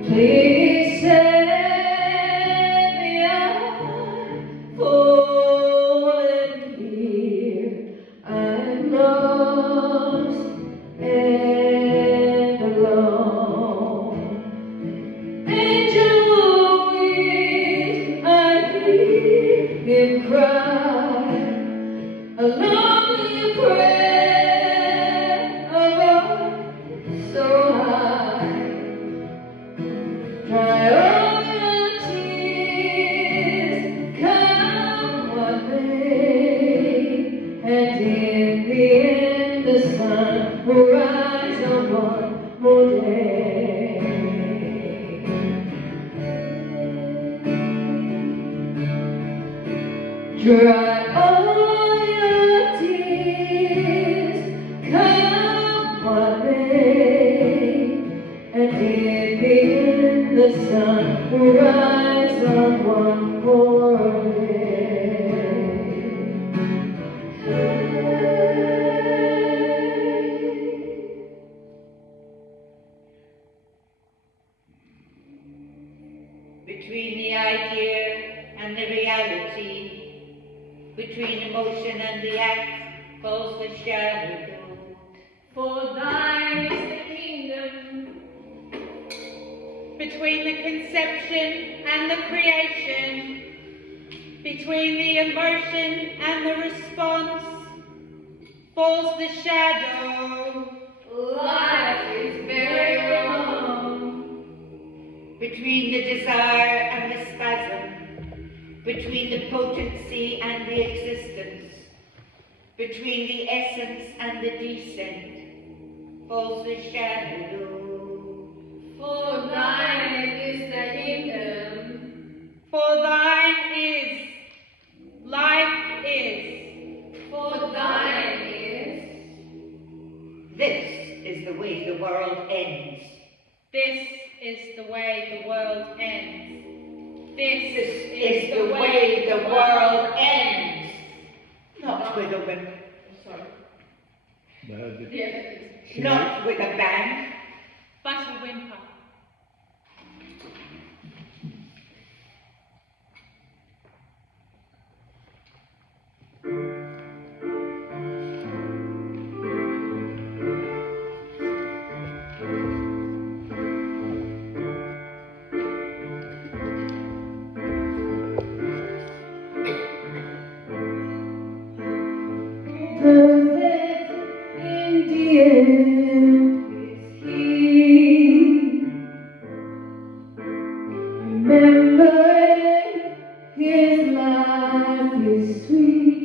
Please set me on, fallen here. I'm lost and alone. Angel wings, I hear him cry, a lonely prayer above so high. Dry all your tears, come what may, and in the end the sun will rise on one more day. Dry all your tears, come what may, and in the end the sun will rise on one more day. Between the idea and the reality, between emotion and the act, falls the shadow. For thine is the kingdom. Between the conception and the creation, between the emotion and the response, falls the shadow. Life is very long. Between the desire and the spasm, between the potency and the existence, between the essence and the descent, falls the shadow. For thine is the kingdom. For thine is, life is. For thine is. This is the way the world ends. This is the way the world ends. This is the way the world ends. Not with a whim. Sorry. Not with a bang. But a whimper. Perfect in the end is he. Remembering his life is sweet.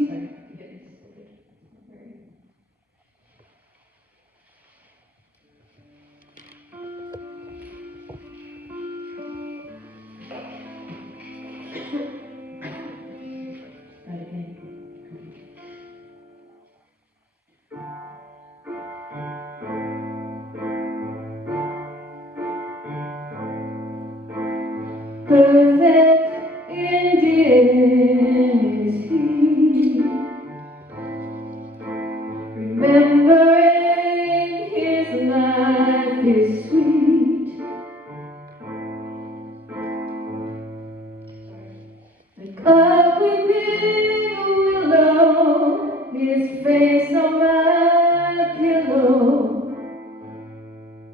Perfect in the end is he. Remembering his life is sweet. Like a weeping willow, his face on my pillow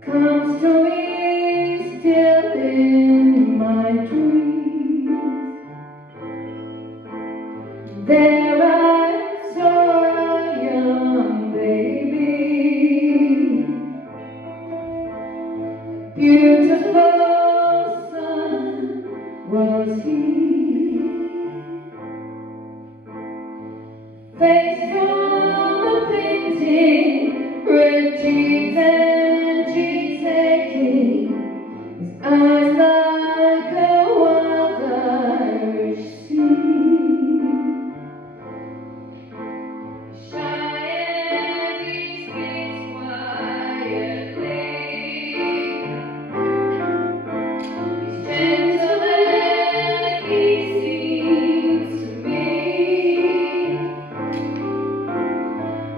comes to me still in my dreams. There I saw a young baby, beautiful son was he. Face from a painting, red cheeks and cheeks aching, his eyes like a wild Irish sea. Shy and he speaks quietly. He's gentle and he seems to me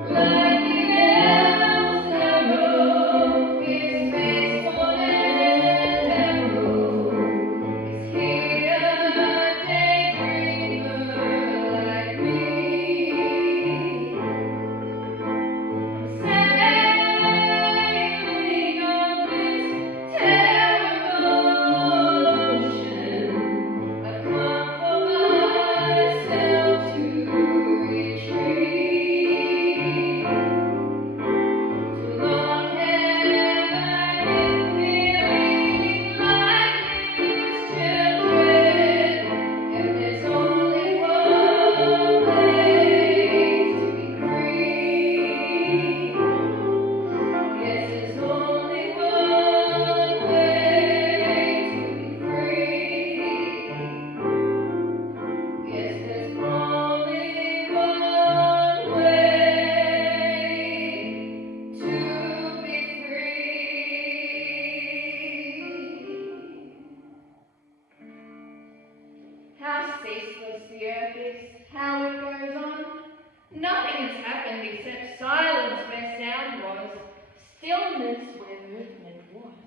like the elves that roam, his face full and narrow. Is he a daydreamer like me? Sailing on this terrible ocean, I've come for myself to retreat. Too long have I been feeling like these children, and there's only one way to be free. Yes, there's only one way to be free. Yes, there's only one way to be free. How ceaseless the earth is, how it goes on. Nothing has happened except silence where sound was, stillness where movement was.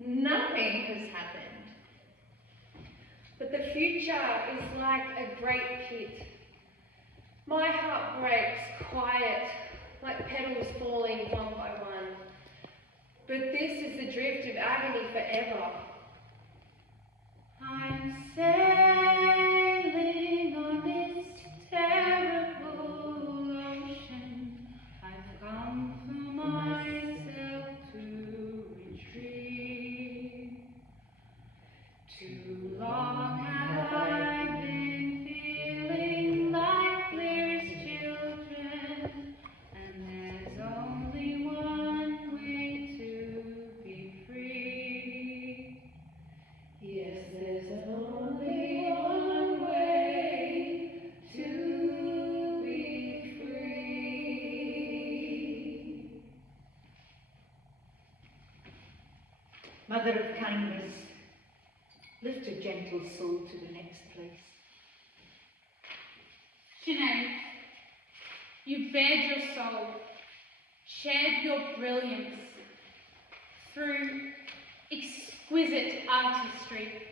Nothing has happened. But the future is like a great pit. My heart breaks quiet, like petals falling one by one. But this is the drift of agony forever. I'm sailing on this terrible ocean. I've come for myself to retreat. Too long have I been feeling like clearest children, and there's only one way Mother of kindness, lift a gentle soul to the next place. Sinead, you bared your soul, shared your brilliance through exquisite artistry,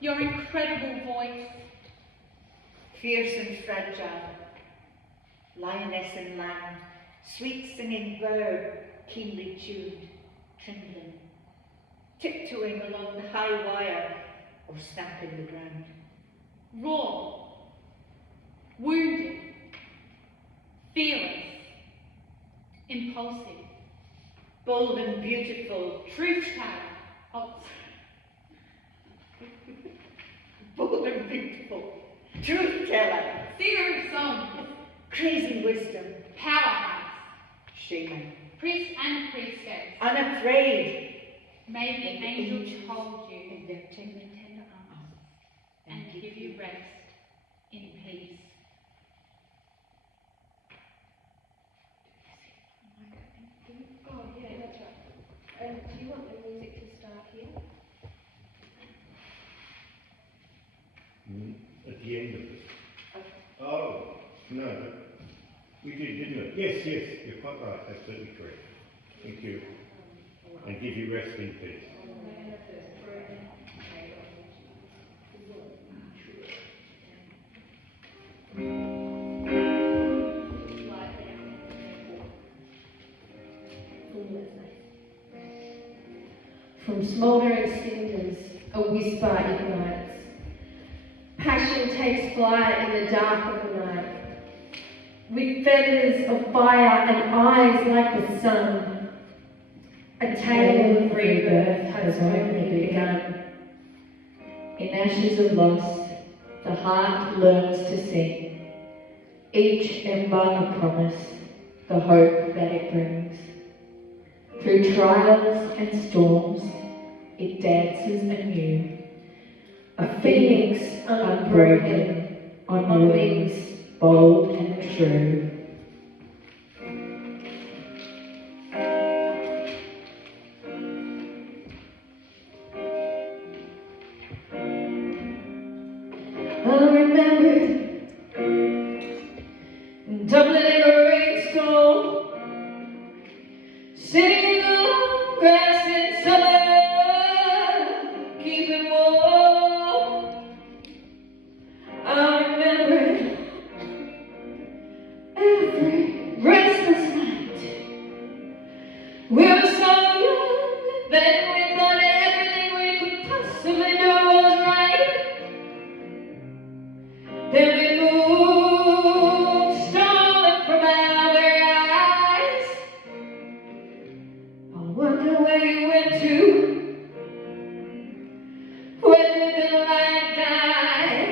your incredible voice. Fierce and fragile, lioness and lamb, sweet singing bird, keenly tuned, trembling, tiptoeing along the high wire or stamping the ground. Raw, wounded, fearless, impulsive, Bold and beautiful, truth-teller, bold and beautiful, truth teller, singer of songs, crazy wisdom, powerhouse, shaman, priest and priestess. unafraid, May the angels hold you in their tender arms, and give you rest in peace. Oh, yeah, that's right. And do you want the music to start here? At the end of it. Oh, no. We did, didn't it? Yes, you're quite right, absolutely correct. Thank you. And give you rest in peace. From smouldering cinders, a whisper ignites. Passion takes flight in the dark of the night. With feathers of fire and eyes like the sun, a tale of rebirth has only begun. In ashes of loss, the heart learns to sing. Each ember a promise, the hope that it brings. Through trials and storms, it dances anew. A phoenix unbroken, on wings bold and true. I remember Dublin in a rainstorm, sitting in the long grass in summer, keeping warm. I remember every restless night. We were so young, then we thought everything we could possibly do was right. Then we moved, stolen from our very eyes. I wonder where you went to. When did the light die?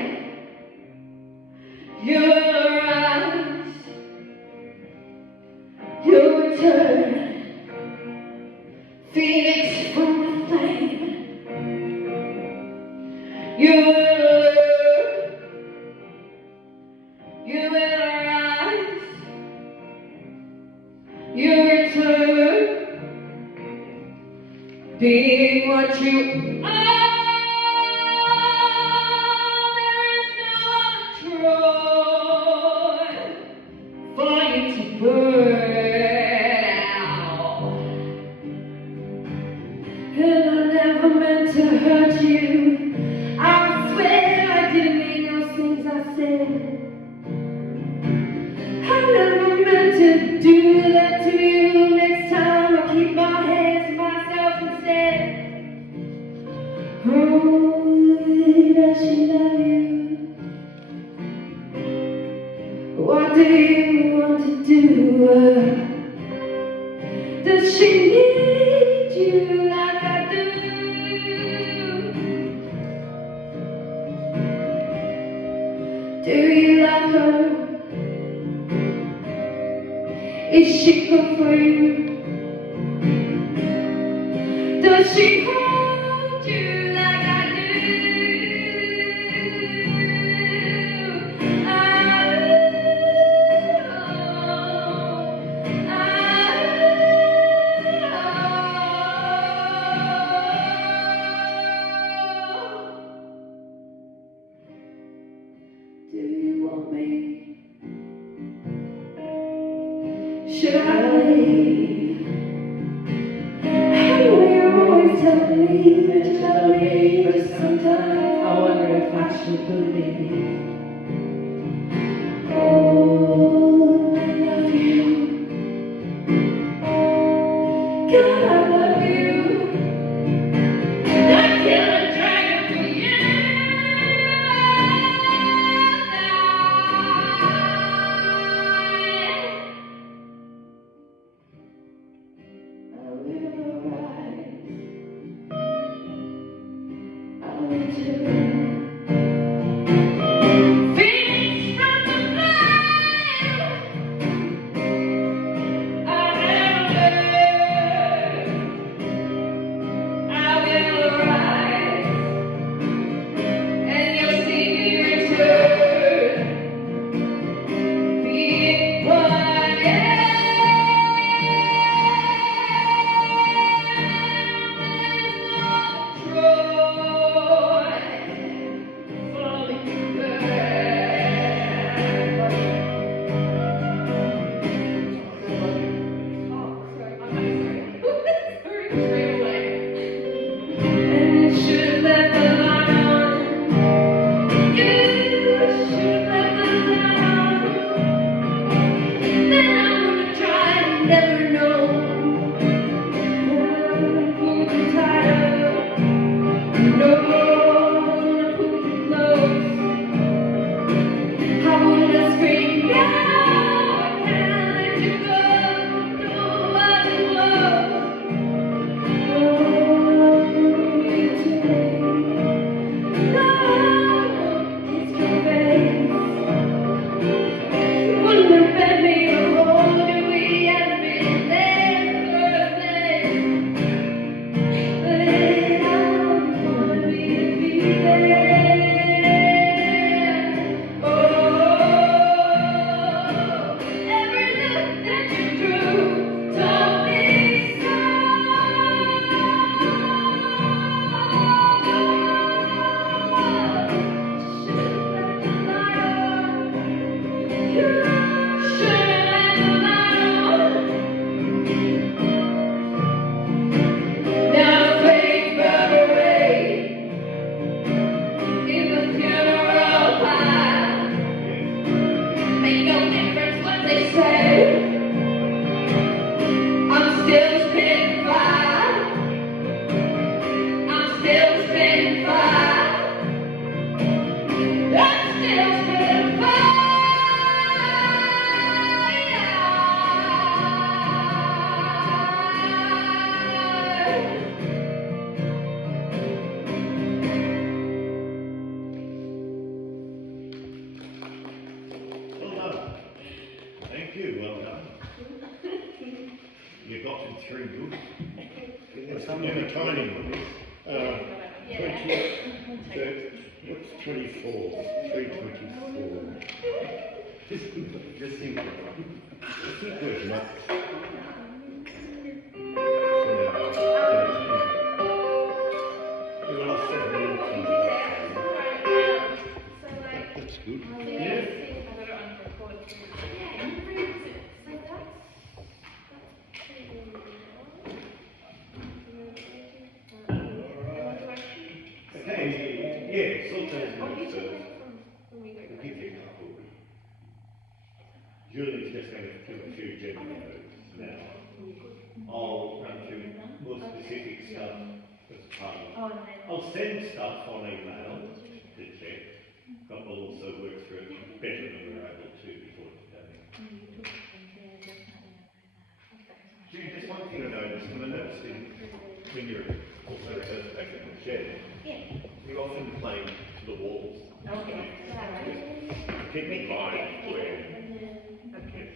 You will rise. You return, phoenix from the flame. You will learn. You will rise, you return, being what you are. There is no other Troy for you to burn out. And I never meant to hurt you. I swear I didn't mean those things I said. I never meant to do that to you. Next time I'll keep my hands to myself instead. Oh, does she love you? What do you want to do? Does she need you like I do? Do you love her? Is she good for you? Does she hold you like I do? believe. Oh, I love you. God, I love you. I kill a dragon for you. I will rise. I will do. Phoenix from the flame. I will rise, and you'll see me return. Be what I am. Troy, falling back. And you should have let the light on. You should have let the light on. Then I would have tried and never known. Pulled you tighter. No, wouldn't have pulled you close. I wouldn't have screamed out. I can't let you go. Know what it was. Now fade far away in the funeral pile. Make no difference what they say. I'm still spinning fire. I'm still spinning fire. I'm still spinning fire. Well done. Thank you, well done. You got it through good. It's never tiny one. 20, what's 24? 324. Just think about it. Just think with much. You are 17. That's good. Yeah. Okay, yeah, sometimes we'll give you a couple. Julie's just going to do a few general notes now. I'll run through more specific stuff as part of it. I'll send stuff on email to check, but we'll also work through it better than we were able to before today. Julie, just one thing I noticed, and I noticed when you're also rehearsing back in the shed, you often play to the walls. Okay. Keep in mind where. Okay.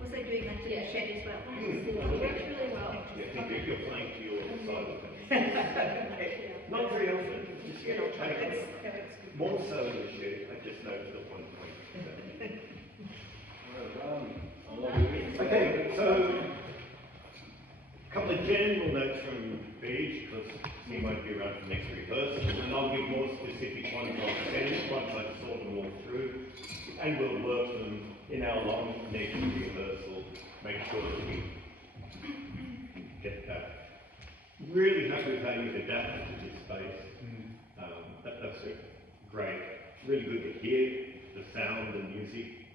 Was I doing that to the shed as well? Works really well. Yeah, think you're playing to your side of it. Not very often, just more so in the shed. I just noticed at one point. Okay, so a couple of general notes from Beach, because he won't be around for next rehearsal, and I'll give more specific ones I'll send once I've thought them all through, and we'll work them in our long next rehearsal, make sure that we get that. Really happy with how you've adapted to this space. That's a great really good to hear the sound and music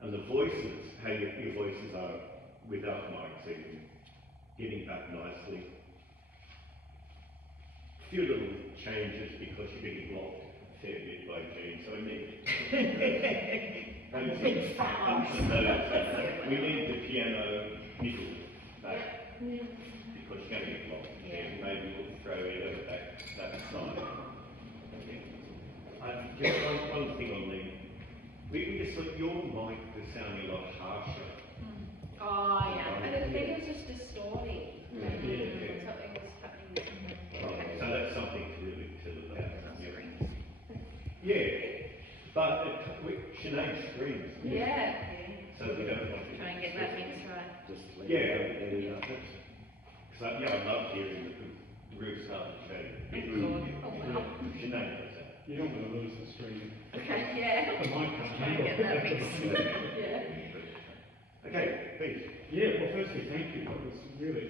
and the voices, how your voices are without mics even getting back nicely. A few little changes because you're getting blocked a fair bit by Jean, so we need we need the piano middle back because you're going to get blocked. Yeah. Maybe we'll throw it over that side. Just one thing on the, we just thought your mic was sounding a lot harsher. Oh, yeah. And I think it was just distorting. Something was happening. Right. So that's something to really look at. Yeah. But Sinead screams. Yeah. So we don't want to Try and get that mix right. Yeah. So I love hearing the roof start to change. Oh, wow. Sinead does that. You don't want to lose the stream. Okay, yeah. The mic can't Try and get that mix. Yeah. Okay, please. Yeah, well, firstly, thank you. That was really,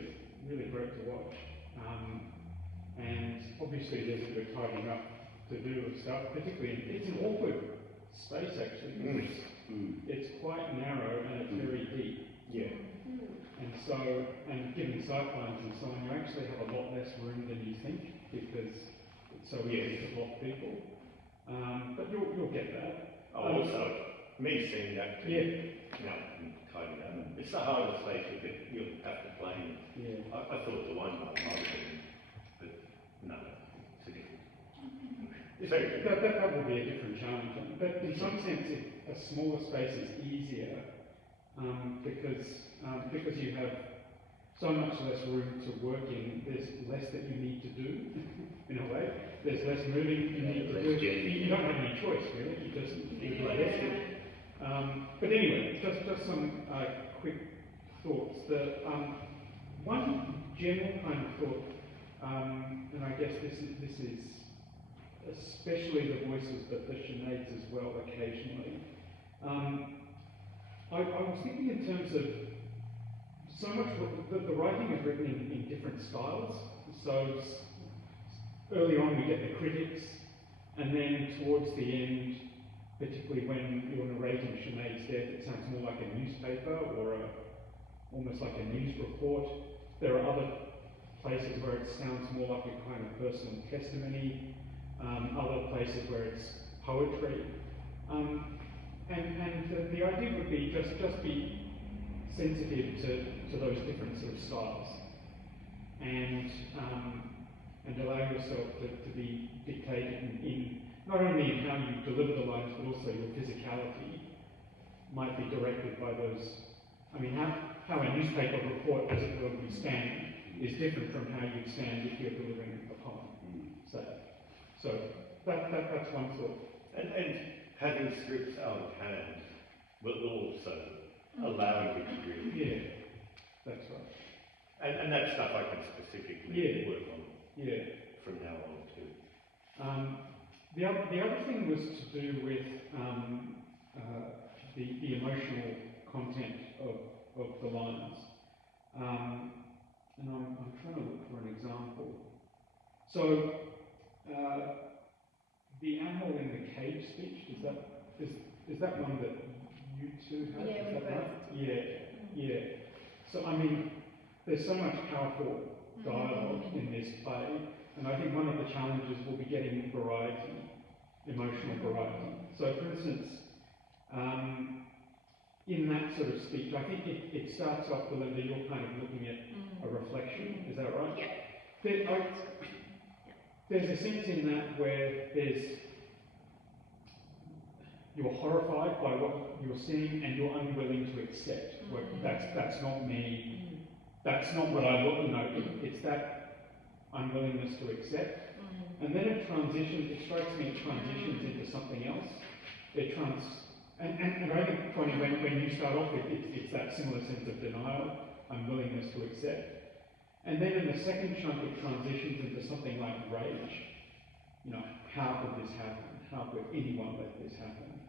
really great to watch. And obviously, there's a bit of tidying up to do and stuff. Particularly, it's an awkward space actually. Because it's quite narrow and it's very deep. Yeah. And so, and given sightlines and so on, you actually have a lot less room than you think because it's so easy to block people. But you'll get that. Also, me seeing that too. Yeah. Kind of. It's the hardest place you'll have to play. Yeah. I thought the one might have been, but no. It's very good. That will be a different challenge. But in some sense, a smaller space is easier because you have so much less room to work in. There's less that you need to do, in a way. There's less moving you need to do. You don't have any choice, really. You just do it. But anyway, just some quick thoughts. One general kind of thought, and I guess this is especially the voices, but the Sinead's as well occasionally. I was thinking in terms of so much the writing is written in different styles. So early on we get the critics, and then towards the end, particularly when you're narrating Sinead's death, it sounds more like a newspaper or almost like a news report. There are other places where it sounds more like a kind of personal testimony, other places where it's poetry. And the idea would be just be sensitive to those different sort of styles and allow yourself to be dictated in not only in how you deliver the lines, but also your physicality might be directed by those. I mean, how a newspaper report, as it will be stand, is different from how you'd stand if you're delivering a poem. So that's one thought. And having scripts out of hand will also allow you to really. Yeah, that's right. And that's stuff I can specifically work on from now on too. The other thing was to do with the emotional content of the lines. And I'm trying to look for an example. So, the animal in the cage speech, is that one that you two have? Yeah, is that we right? Yeah. So, I mean, there's so much powerful dialogue in this play, and I think one of the challenges will be getting variety, emotional variety. So, for instance, in that sort of speech, I think it starts off, Belinda, you're kind of looking at a reflection, is that right? Yeah. There's a sense in that where you're horrified by what you're seeing and you're unwilling to accept. Well, that's not me, that's not what I look, it's that unwillingness to accept. And then it strikes me it transitions into something else. And I think, Connie, when you start off with it's that similar sense of denial, unwillingness to accept. And then in the second chunk, it transitions into something like rage. How could this happen? How could anyone let this happen?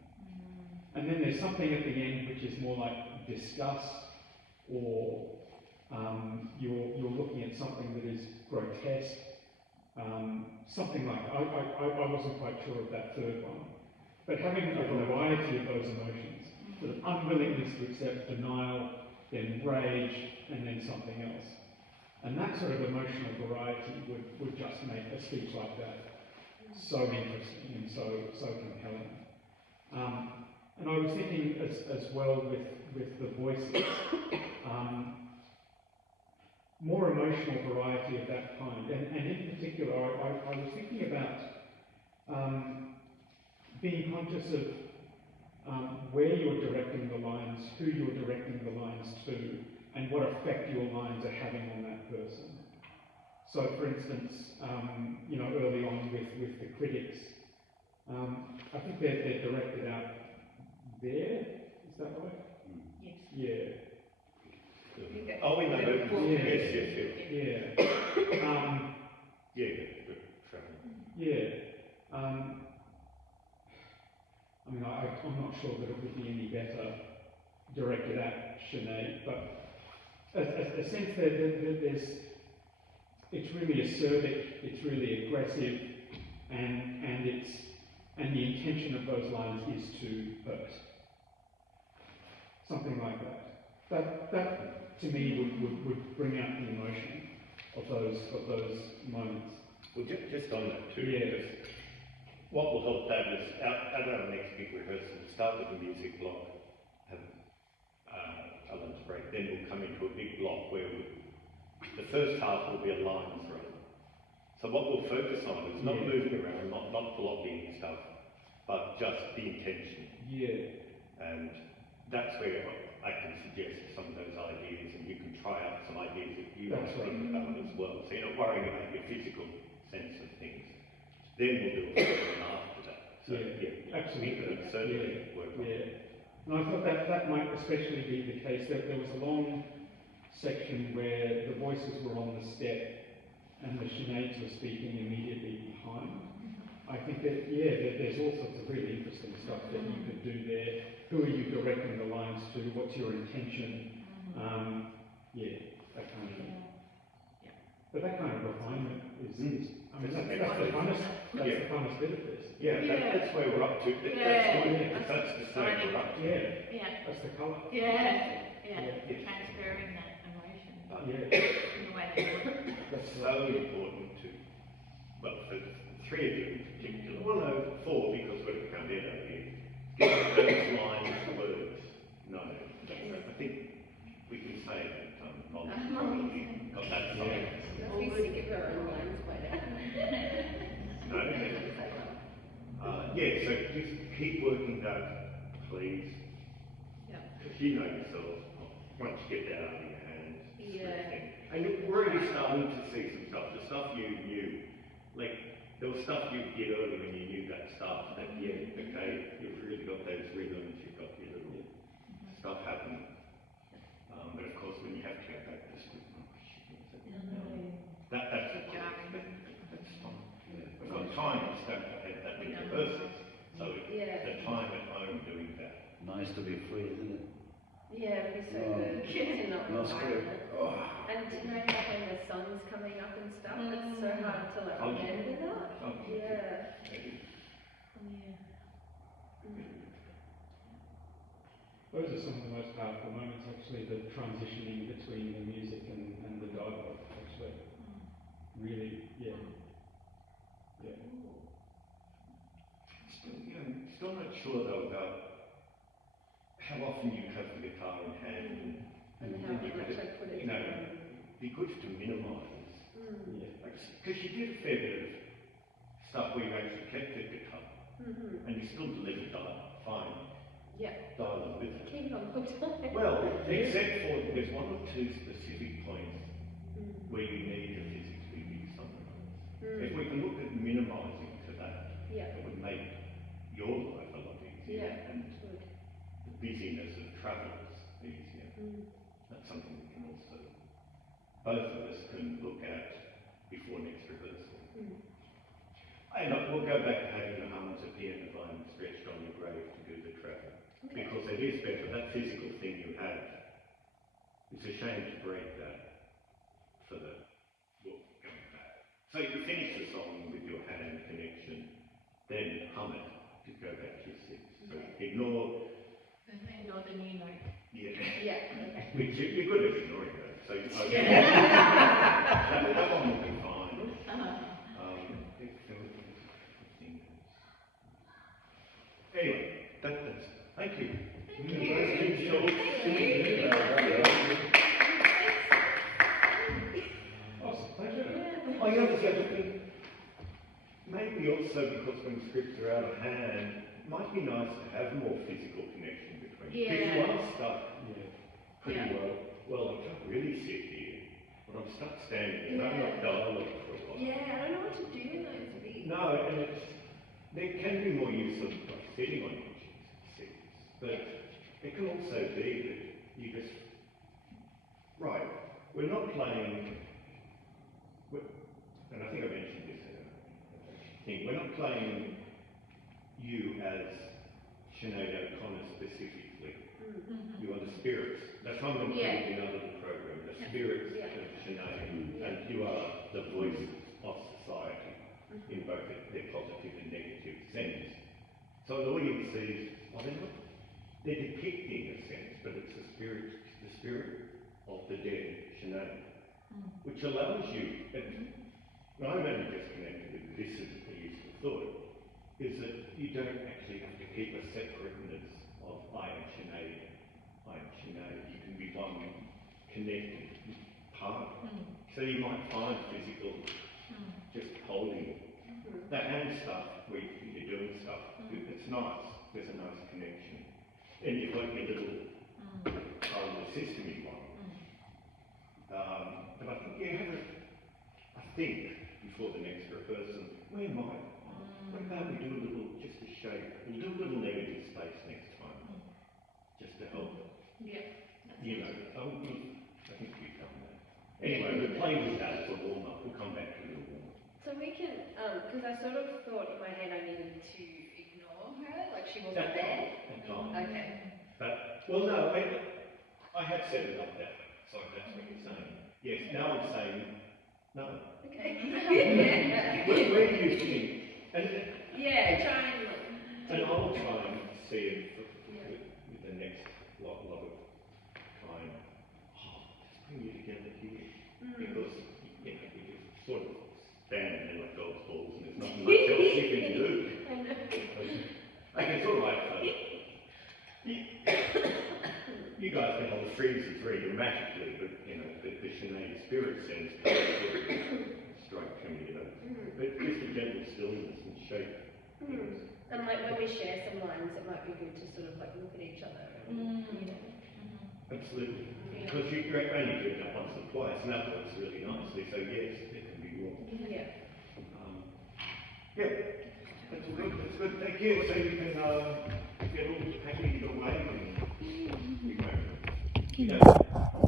And then there's something at the end which is more like disgust, or you're looking at something that is grotesque. Something like I wasn't quite sure of that third one. but having a variety of those emotions, sort of unwillingness to accept, denial, then rage, and then something else. And that sort of emotional variety would just make a speech like that so interesting and so compelling. And I was thinking as well with the voices, more emotional variety of that kind. And in particular, I was thinking about being conscious of where you're directing the lines, who you're directing the lines to, and what effect your lines are having on that person. So, for instance, you know, early on with the critics, I think they're directed out there. Is that right? Yes. Yeah. Oh, we know that. Yes. Yeah. Yeah. I mean, I'm not sure that it would be any better directed at Sinead, but a sense that there's, it's really acerbic, it's really aggressive, and the intention of those lines is to hurt. Something like that. That to me would bring out the emotion of those moments. Well, just on that too. Yeah. What will help that is at our next big rehearsal, we'll start with the music block, have a lunch break, then we'll come into a big block where the first half will be a line throw. So what we'll focus on is not moving around, not blocking stuff, but just the intention. Yeah. And that's where I can suggest some of those ideas, and you can try out some ideas that you might think about as well. So you're not worrying about your physical sense of things. Then we'll do a one after that. So absolutely. Certainly work on it. And I thought that might especially be the case. That there was a long section where the voices were on the step and the Sineads were speaking immediately behind. I think that, there's all sorts of really interesting stuff that you could do there. Who are you directing the lines to? What's your intention? That kind of thing. But that kind of refinement is I mean, that's the funnest bit of this. That's where we're up to. That's the stage we're up to. That's the colour. Transferring that emotion Yeah. in the way they work. That's so important to, well, for three of you in particular, well no, four because we've come in over here, get those lines, words. No, I think we can say that probably got that side. We would give her own lines by now. So just keep working that, please. Because you know yourself, once you get that out of your hands, and you're already starting to see some stuff, the stuff you knew, like there was stuff you did earlier when you knew that stuff, that you've really got those rhythms, you've got your little stuff happening. But of course when you have to go back to school, that's fine. We've got time to start ahead that many rehearsals, so the time at home doing that. Nice to be free, isn't it? Yeah, it'd be so good to not That's rely good. on it. And you know, like when the sun's coming up and stuff, it's so hard to like remember that. Those are some of the most powerful moments, actually, the transitioning between the music and the dialogue, actually. Really, Still not sure though about how often you have the guitar in hand and how much I put it it'd be good to minimise. Because you did a fair bit of stuff where you actually kept the guitar and you still delivered fine. Dialogue with it. Keep on good time. Well, except for there's one or two specific points where you need to physically be somewhere else. If we can look at minimising to that, it would make your life a lot easier and the busyness of travel is easier. That's something we can also, both of us can look at before next rehearsal. And we'll go back to having the arms at the end of the line stretched on your grave to do the travel. Because it is better, that physical thing you have, it's a shame to break that for the book going back. So you finish the song with your hand connection, then hum it, to go back to your 6. So ignore. Ignore the new note. Yeah. Yeah, okay. Which you're good at ignoring that. So okay. that one will be fine. Anyway, that's thank you. Awesome, pleasure. Oh, you know, the other thing, maybe also because when scripts are out of hand, it might be nice to have more physical connection between. Because you are stuck pretty well, I can't really sit here, but I'm stuck standing and I'm not dialogue for a while. Yeah, I don't know what to do in those bits. No, and there can be more use of sitting on your seats, but it can also be that you just, right, we're not playing, and I think I mentioned this thing, we're not playing you as Sinead O'Connor specifically. You are the spirits. That's how I'm going to put it in our little program, the spirits of Sinead, and you are the voices of society in both their positive and negative sense. So the audience sees, well, they're depicting a sense, but it's the spirit of the dead Sinead, which allows you, and I'm only just connected with this as a useful thought, is that you don't actually have to keep a separateness of I am Sinead. You can be one connected part. So you might find physical, just holding the hand stuff where you're doing stuff. It's nice. There's a nice connection. And you've got your little part of the system you want. But I think you have I think before the next rehearsal, where am I? What about we do a little, just a shape, we'll do a little negative space next time, just to help. Yeah. You know, I think we've done that. Anyway, we'll play with that as a warm-up. We'll come back to the warm-up. So we can, because I sort of thought in my head I needed to ignore her, like she wasn't there. Okay. But, well, no, I had set it up that way, so that's what you're saying. Yes, now I'm saying no. Okay. Where do you think? And, try and I'll try and see it with the next lot of time. Let's bring you together here. Because, you know, we just sort of stand there like golf balls and there's nothing much else you can do. Okay, it's all right. You guys can hold the freezes very dramatically, but, you know, the Sinead spirit sense can sort of strike from you know. But just a gentle stillness and shape. And like when we share some lines, it might be good to sort of like look at each other and, you know. Absolutely. Because you're only doing that once or twice, and that works really nicely, so yes, it can be more. Yeah. That's good, thank you. So you can get all happy your way and you know.